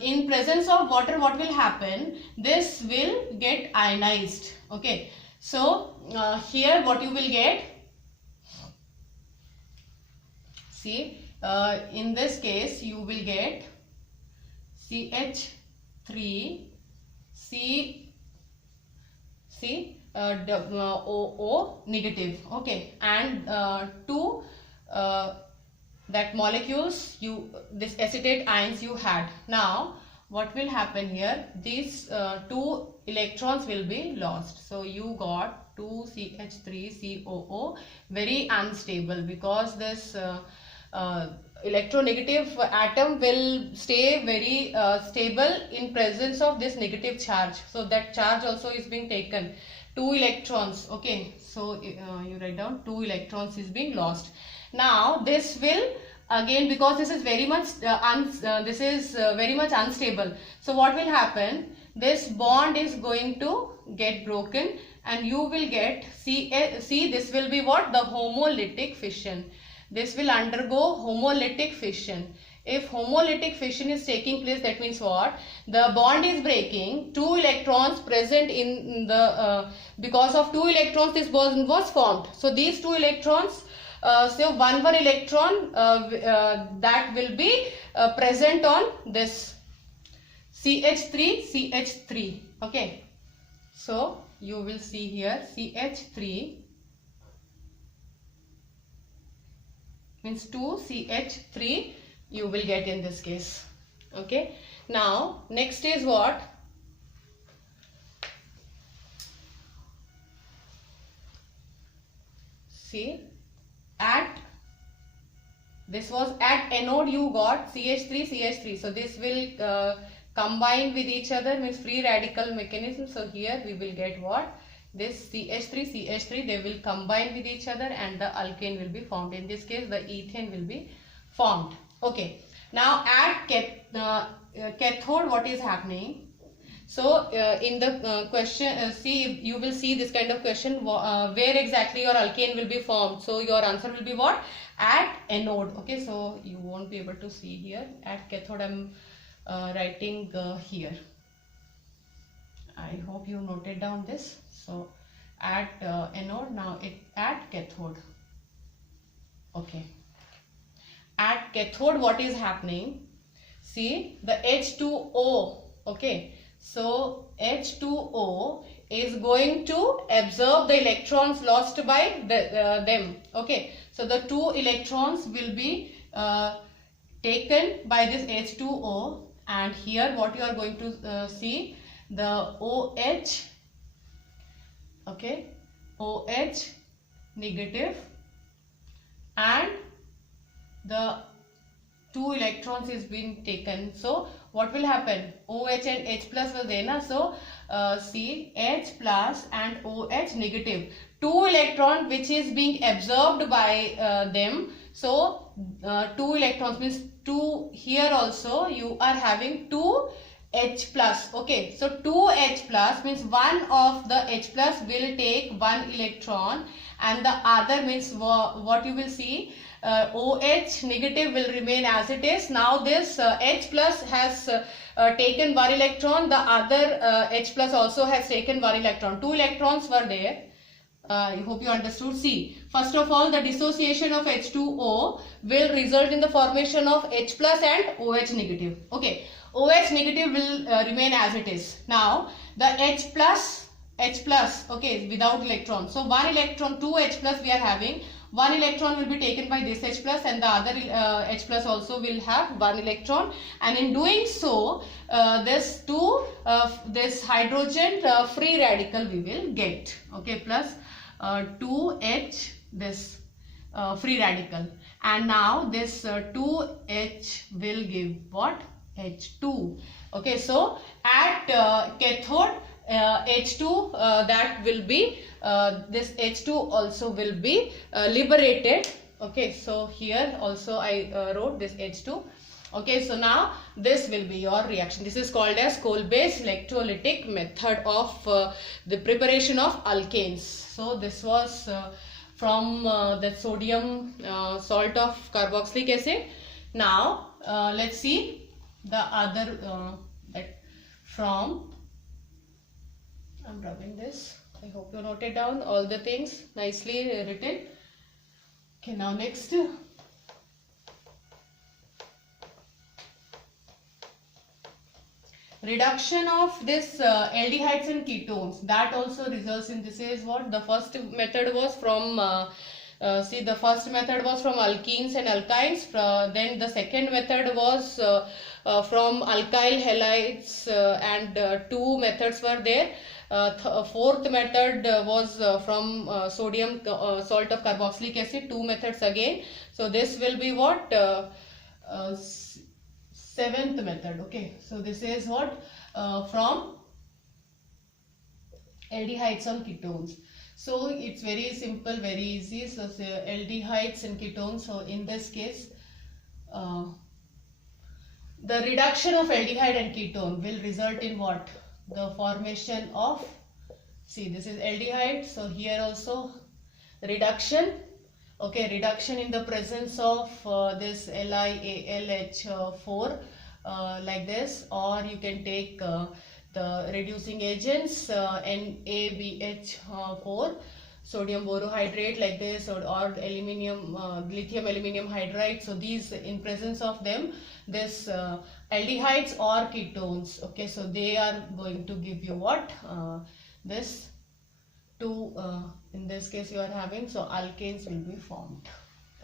in presence of water what will happen? This will get ionized. Okay, so here what you will get, see, in this case you will get CH3 OO negative, okay, and 2 that molecules, this acetate ions you had. Now what will happen here? These 2 electrons will be lost. So you got 2 CH3COO, very unstable, because this electronegative atom will stay very stable in presence of this negative charge. So that charge also is being taken. 2 electrons, okay, so you write down 2 electrons is being lost. Now this will again, because this is very much very much unstable. So what will happen? This bond is going to get broken, and you will get see, this will be what? The homolytic fission. This will undergo homolytic fission. if homolytic fission is taking place, that means what? The bond is breaking, two electrons present in the, because of two electrons this bond was formed. So these two electrons, so one electron that will be present on this CH3, okay. So you will see here CH3 means 2 CH3 you will get in this case, okay. Now next is what? See, at this was at anode you got CH3, so this will combine with each other, means free radical mechanism. So here we will get what? This CH3, they will combine with each other and the alkane will be formed. In this case the ethane will be formed, okay. Now at cathode what is happening? So in the question, see, you will see this kind of question, where exactly your alkane will be formed. So your answer will be what? At anode, okay. So you won't be able to see here. At cathode I am writing here. I hope you noted down this. So at anode, now it at cathode, okay. At cathode what is happening? See, the H2O, okay. So H2O is going to absorb the electrons lost by them, okay. So the two electrons will be taken by this H2O, and here what you are going to see, the OH, okay, OH negative, and the two electrons is being taken. So what will happen? OH and H plus was there, na? So see, H plus and OH negative, two electron which is being absorbed by them. So two electrons means two, here also you are having two H plus, okay. So 2H plus means one of the H plus will take one electron, and the other means what you will see, OH negative will remain as it is. Now this H plus has taken one electron, the other H plus also has taken one electron. Two electrons were there. I hope you understood. See, first of all, the dissociation of H2O will result in the formation of H plus and OH negative, okay. OH negative will remain as it is. Now the H plus, okay, without electron. So one electron, two H plus we are having. One electron will be taken by this H plus, and the other H plus also will have one electron. And in doing so, this hydrogen free radical we will get, okay, plus 2H this free radical. And now this 2H will give what? H2, okay. So at cathode H2 that will be this H2 also will be liberated, okay. So here also I wrote this H2, okay. So now this will be your reaction. This is called as Kolbe's electrolytic method of the preparation of alkanes. So this was from the sodium salt of carboxylic acid. Now let's see the other from, I'm rubbing this. I hope you noted down all the things nicely written. Okay, now next, reduction of this aldehydes and ketones, that also results in, this is what the first method was from see, the first method was from alkenes and alkynes. Then the second method was from alkyl halides, and two methods were there. Fourth method was from sodium salt of carboxylic acid, two methods again. So this will be what? Seventh method, okay. So this is what? From aldehydes and ketones. So it's very simple, very easy. So say aldehydes and ketones. So in this case, the reduction of aldehyde and ketone will result in what? The formation of, see, this is aldehyde. So here also reduction, Okay, reduction in the presence of this LiAlH4 like this, or you can take the reducing agents NaBH4, sodium borohydrate like this, or aluminium, lithium aluminium hydride. So these, in presence of them, this aldehydes or ketones. Okay, so they are going to give you what? This two, in this case you are having, so alkanes will be formed.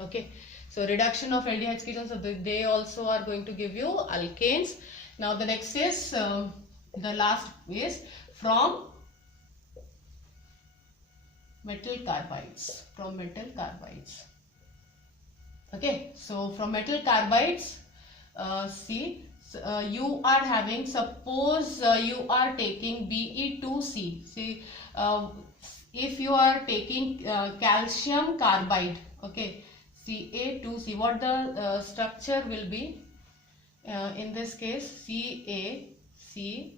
Okay, so reduction of aldehydes, ketones, so they also are going to give you alkanes. Now the next is, the last is from metal carbides. Okay, so from metal carbides, see, you are having, suppose you are taking Be2C. See, if you are taking calcium carbide, okay, Ca2C, what the structure will be? In this case, CaC2.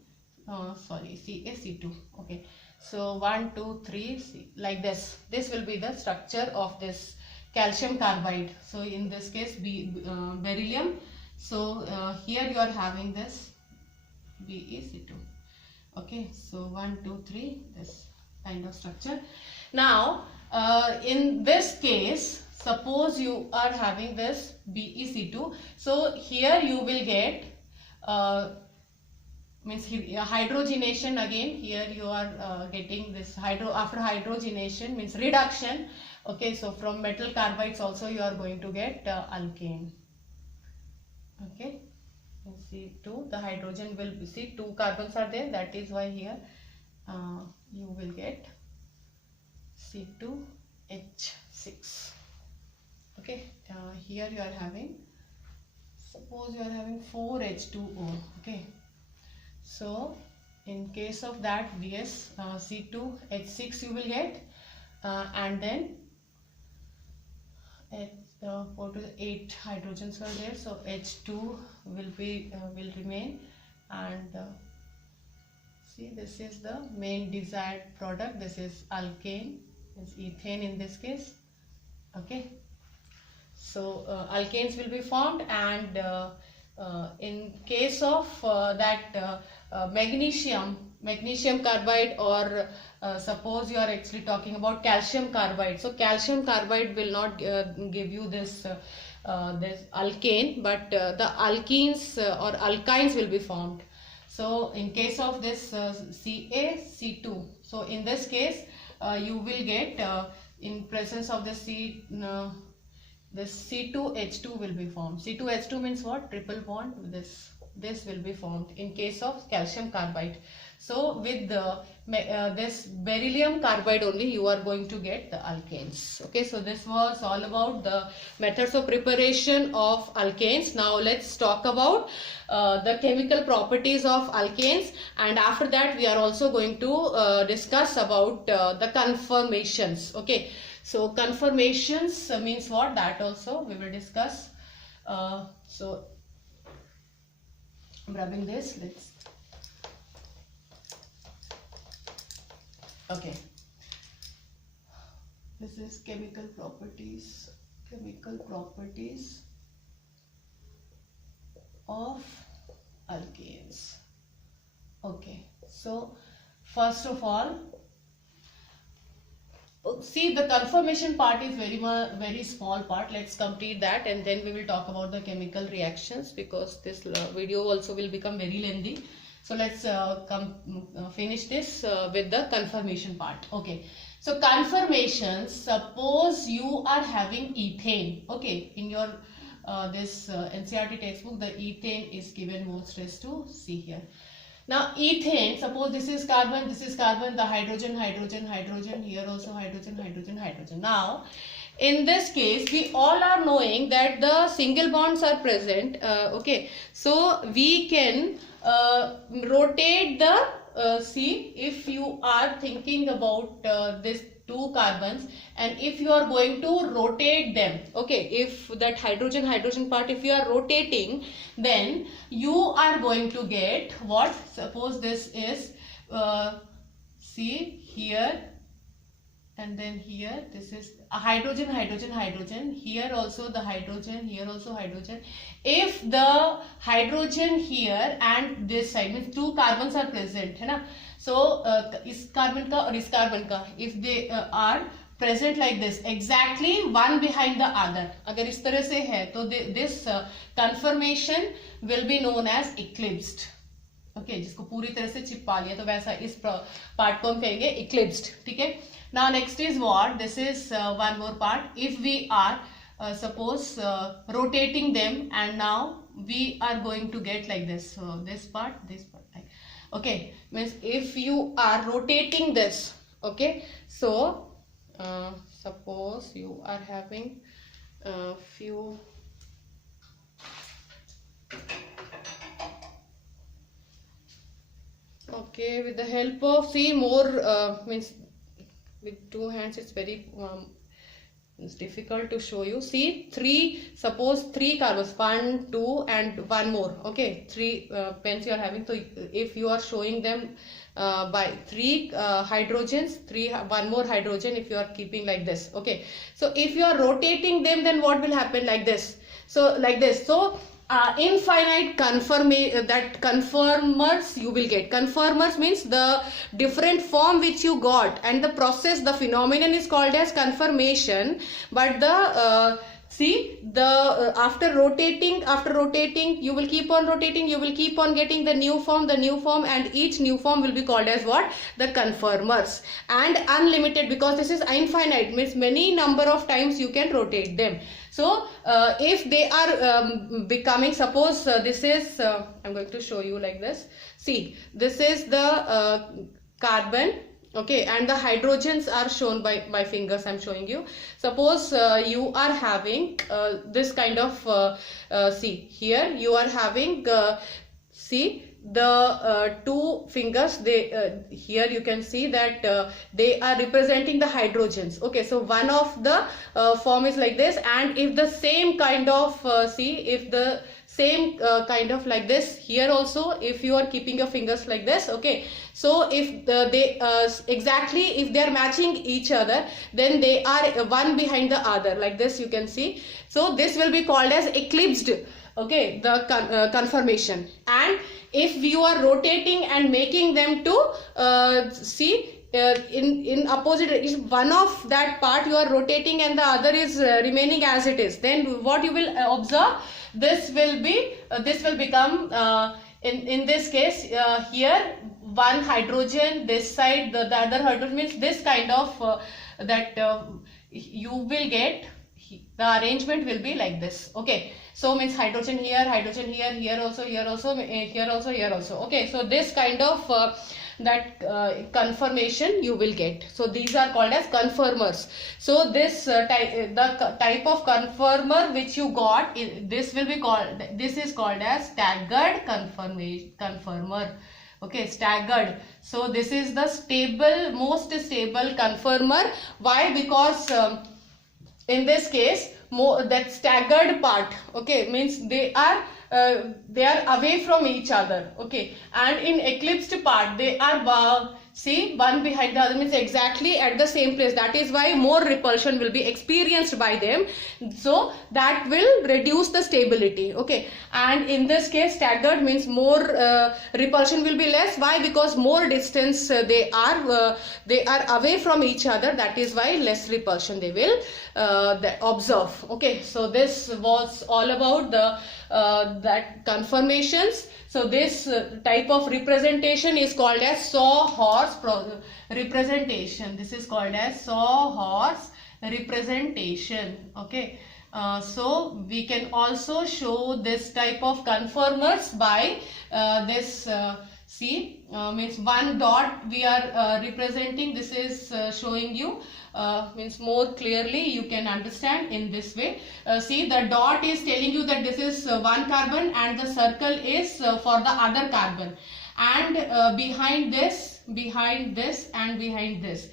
Okay, so 1, 2, 3, like this. This will be the structure of this calcium carbide. So in this case, beryllium. So here you are having this BeC2. Okay, so 1, 2, 3, this kind of structure. Now in this case, suppose you are having this BeC2. So here you will get means hydrogenation again. Here you are getting this after hydrogenation means reduction. Okay, so from metal carbides also you are going to get alkane. Okay, C2, the hydrogen will be, see, 2 carbons are there, that is why here you will get C2H6. Okay, here you are having, suppose you are having 4H2O. Okay, so in case of that, yes, C2H6 you will get, and then 4 to 8 hydrogens are there, so H2 will remain, and see, this is the main desired product. This is alkane, is ethane in this case. Okay, so alkanes will be formed, and in case of magnesium carbide, or suppose you are actually talking about calcium carbide. So calcium carbide will not give you this this alkane, but the alkenes or alkynes will be formed. So in case of this CaC2, so in this case you will get in presence of the this C2H2 will be formed. C2H2 means what? Triple bond. This will be formed in case of calcium carbide. So with this beryllium carbide only you are going to get the alkanes. Okay, so this was all about the methods of preparation of alkanes. Now let's talk about the chemical properties of alkanes, and after that we are also going to discuss about the conformations. Okay, so conformations means what? That also we will discuss. So I'm rubbing this. Let's. Okay. This is chemical properties. Chemical properties of alkanes. Okay. So first of all, see, the conformation part is very small part. Let's complete that, and then we will talk about the chemical reactions, because this video also will become very lengthy. So let's finish this with the conformation part. Okay, so conformations, suppose you are having ethane. Okay, in your this NCERT textbook, the ethane is given more stress to see here. Now ethane, suppose this is carbon, the hydrogen, here also hydrogen. Now in this case we all are knowing that the single bonds are present. Okay, so we can rotate the see, if you are thinking about this 2 carbons, and if you are going to rotate them, okay, if that hydrogen part, if you are rotating, then you are going to get what? Suppose this is see here and then here this is a hydrogen, hydrogen, hydrogen. Here also the hydrogen, here also hydrogen. If the hydrogen here and this side means two carbons are present, है ना? So इस carbon का और इस carbon का, if they are present like this, exactly one behind the other, अगर इस तरह से है तो this conformation will be known as eclipsed. Okay, जिसको पूरी तरह से चिपका लिया तो वैसा इस पार्ट को हम कहेंगे eclipsed. ठीक है. Now next is what? This is one more part. If we are suppose rotating them, and now we are going to get like this. So this part. Like, okay, means if you are rotating this, okay. So suppose you are having few. Okay, with the help of means with two hands it's very it's difficult to show you. See, suppose three carbons, 1, 2 and one more. Okay, three pens you are having. So if you are showing them by three hydrogens, one more hydrogen, if you are keeping like this. Okay, so if you are rotating them, then what will happen? Like this. So like this. So infinite conformers you will get. Conformers means the different form which you got, and the process, the phenomenon is called as conformation. But the after rotating you will keep on rotating, you will keep on getting the new form, and each new form will be called as what? The conformers. And unlimited, because this is infinite, means many number of times you can rotate them. So if they are becoming, suppose this is I'm going to show you like this. See, this is the carbon, okay, and the hydrogens are shown by my fingers. I'm showing you. Suppose you are having this kind of see, here you are having see the two fingers, they here you can see that they are representing the hydrogens. Okay, so one of the form is like this, and if the same kind of if the same kind of like this here also, if you are keeping your fingers like this, okay, so if they exactly if they are matching each other, then they are one behind the other like this, you can see. So this will be called as eclipsed. Okay, the conformation. And if you are rotating and making them to in opposite, if one of that part you are rotating and the other is remaining as it is, then what you will observe, this will become in this case here one hydrogen, this side the other hydrogen, means this kind of you will get, the arrangement will be like this. Okay, so means hydrogen here, here also, here also, here also, here also. Okay, so this kind of conformation you will get. So these are called as conformers. So this type of conformer which you got, this is called as staggered conformer. Okay, staggered. So this is the most stable conformer. Why? Because in this case, that staggered part, okay, means they are away from each other. Okay, and in eclipsed part they are one behind the other, means exactly at the same place. That is why more repulsion will be experienced by them, so that will reduce the stability. Okay, and in this case staggered means more repulsion will be less. Why? Because more distance they are away from each other. That is why less repulsion they will observe. Okay, so this was all about the that conformations. So this type of representation is called as sawhorse representation. This is called as sawhorse representation. Okay, so we can also show this type of conformers by this means one dot we are representing. This is showing you means more clearly you can understand in this way. See, the dot is telling you that this is one carbon, and the circle is for the other carbon, and behind this and behind this.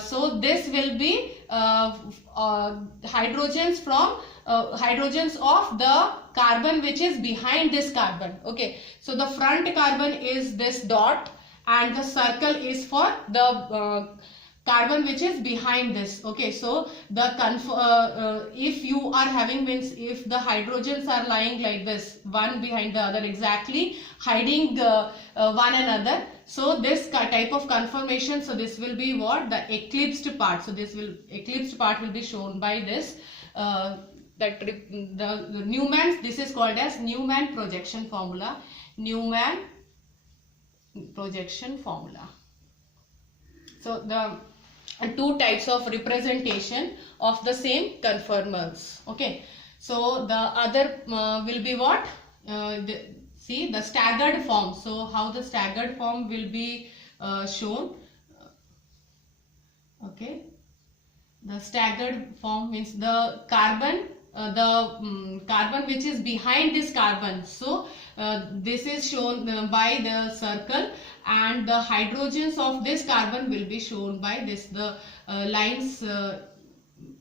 So this will be hydrogens of the carbon which is behind this carbon. Okay, so the front carbon is this dot, and the circle is for the carbon which is behind this. Okay, so the if you are having, means if the hydrogens are lying like this, one behind the other, exactly hiding one another, so this type of conformation, so this will be what, the eclipsed part. So this will, eclipsed part will be shown by this the Newman's, this is called as Newman projection formula. Newman projection formula. So the two types of representation of the same conformals. Okay, so the other will be what, see the staggered form. So how the staggered form will be shown. Okay, the staggered form means the carbon carbon which is behind this carbon, so this is shown by the circle, and the hydrogens of this carbon will be shown by this, the lines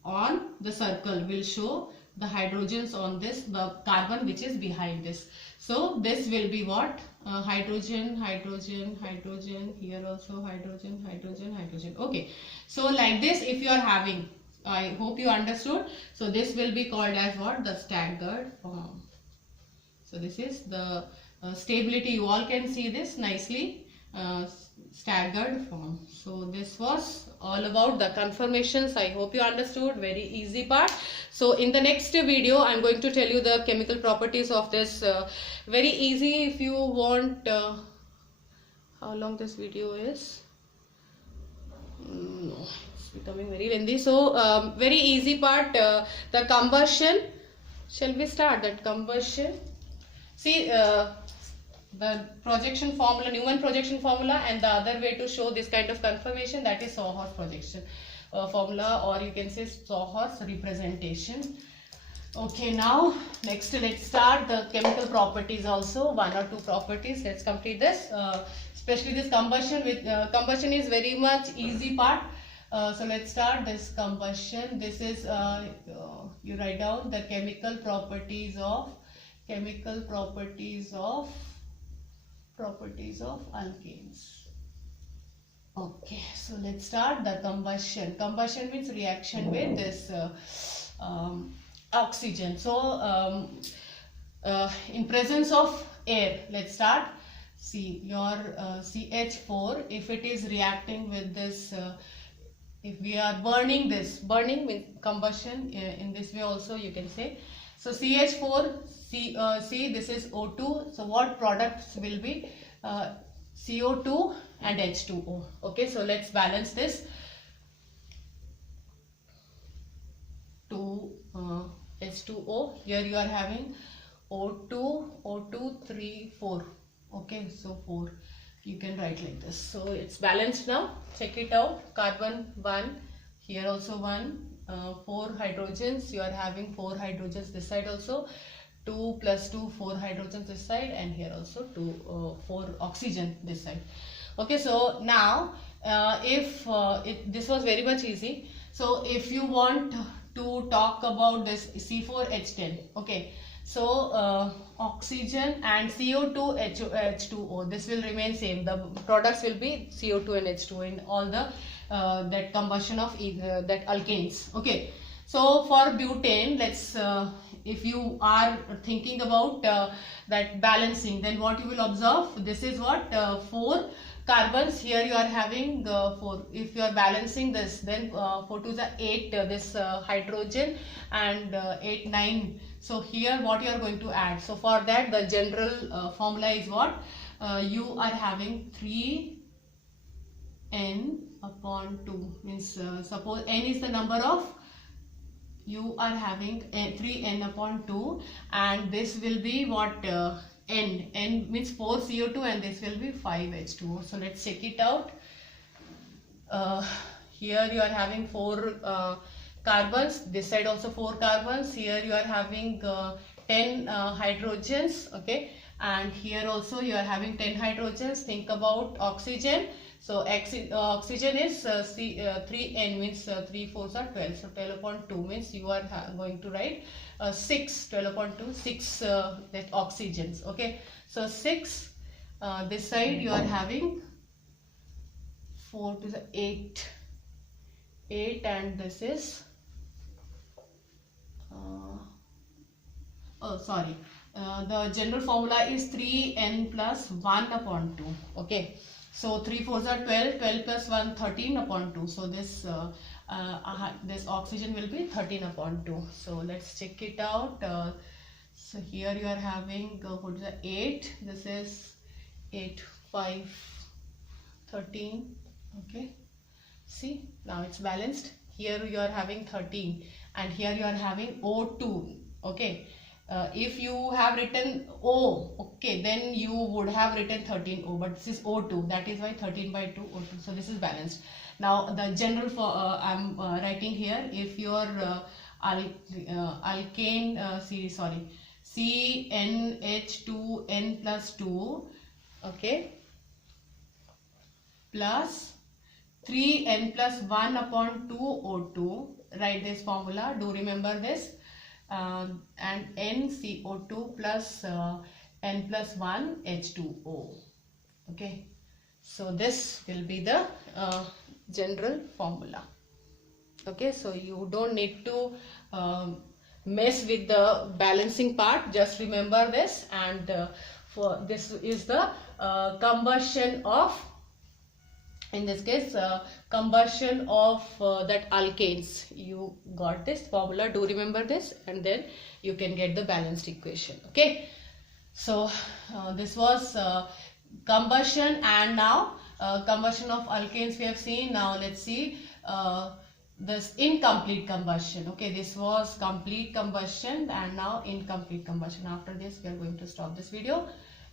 on the circle will show the hydrogens on this, the carbon which is behind this. So this will be what, hydrogen, hydrogen, hydrogen, here also hydrogen, hydrogen, hydrogen. Okay, so like this if you are having, I hope you understood. So this will be called as what, the staggered form. So this is the stability, you all can see this nicely, staggered form. So this was all about the conformations. I hope you understood, very easy part. So in the next video I am going to tell you the chemical properties of this, very easy. If you want, how long this video is, no, it's becoming very lengthy. So very easy part, the combustion. Shall we start that combustion? See the projection formula, Newman projection formula, and the other way to show this kind of conformation, that is Sawhorse projection formula, or you can say Sawhorse representation. Okay, now next let's start the chemical properties also, one or two properties. Let's complete this, especially this combustion. With combustion is very much easy part. So let's start this combustion. This is you write down the chemical properties of alkanes. Okay, so let's start the combustion. Combustion means reaction with this oxygen. So in presence of air, let's start. See your CH4, if it is reacting with this, if we are burning this, burning means combustion, in this way also you can say. So CH4, see this is O2, so what products will be CO2 and H2O. Okay, so let's balance this. 2 H2O, here you are having O2, 3, 4. Okay, so 4, you can write like this. So it's balanced now, check it out. Carbon 1, here also 1, 4 hydrogens, you are having 4 hydrogens this side also, 2 plus 2, 4 hydrogens this side, and here also 4 oxygen this side. Okay, so now this was very much easy. So if you want to talk about this C4H10, okay, so oxygen and CO2 H2O, this will remain same. The products will be CO2 and H2O in all the that combustion of that alkanes. Okay, so for butane, let's if you are thinking about that balancing, then what you will observe, this is what 4 carbons, here you are having 4. If you are balancing this, then 4 to the 8 this hydrogen, and 8, 9. So here what you are going to add, so for that the general formula is what, you are having 3n upon 2, means suppose n is the number of, you are having 3n upon 2, and this will be what, n means 4 CO2, and this will be 5 H2O. So let's check it out. Here you are having 4 carbons, this side also 4 carbons, here you are having 10 hydrogens, okay, and here also you are having 10 hydrogens. Think about oxygen. So oxygen is 3n, means 3 4s are 12, so 12 upon 2 means you are going to write 6, 12 upon 2, 6 that oxygens. Okay, so 6, this side you are having 4 to the 8 8 and this is the general formula is 3n plus 1 upon 2. Okay, so 3 4s are 12, 12 plus 1 13 upon 2. So this this oxygen will be 13 upon 2. So let's check it out. So here you are having what is the 8, this is 8 5 13. Okay, see, now it's balanced. Here you are having 13 and here you are having O2. Okay, if you have written O, okay, then you would have written 13O, but this is O2, that is why 13 by 2 O2. So this is balanced. Now the general for I'm writing here, if your alkane CnH2n plus 2, okay, plus 3n plus 1 upon 2 O2, write this formula, do remember this, and NCO2 plus n plus 1 H2O. Okay, so this will be the general formula. Okay, so you don't need to mess with the balancing part, just remember this. And for this is the combustion of, in this case, combustion of that alkanes. You got this formula, do remember this, and then you can get the balanced equation. Okay, so this was combustion, and now combustion of alkanes we have seen. Now let's see this incomplete combustion. Okay, this was complete combustion and now incomplete combustion. After this we are going to stop this video.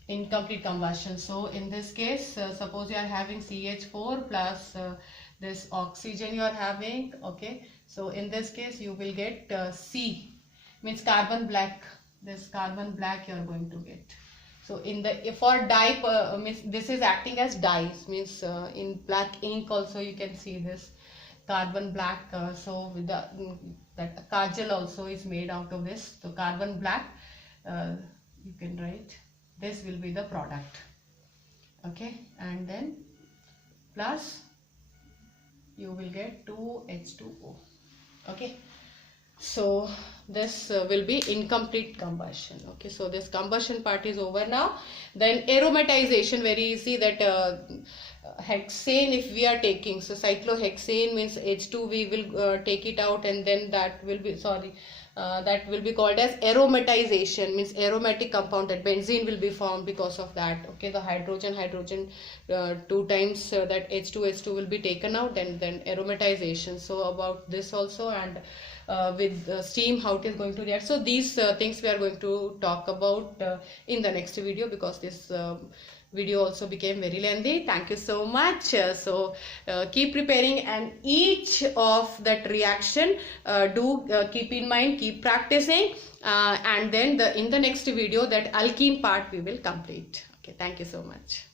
Incomplete combustion. So in this case, suppose you are having CH4 plus this oxygen you are having. Okay, so in this case you will get C, means carbon black. This carbon black you are going to get. So in the, for dye, means this is acting as dyes, means in black ink also you can see this carbon black. So with the that kajal also is made out of this. So carbon black, you can write, this will be the product. Okay, and then plus you will get 2H2O. Okay, so this will be incomplete combustion. Okay, so this combustion part is over now. Then aromatization, very easy, that hexane if we are taking, so cyclohexane means H2 we will take it out, and then that will be, that will be called as aromatization, means aromatic compound, that benzene will be formed because of that. Okay, the hydrogen two times that H2 will be taken out, and then aromatization. So about this also, and with steam, how it is going to react. So these things we are going to talk about in the next video, because this video also became very lengthy. Thank you so much. So keep preparing, and each of that reaction do keep in mind, keep practicing, and then in the next video that alkene part we will complete. Okay, thank you so much.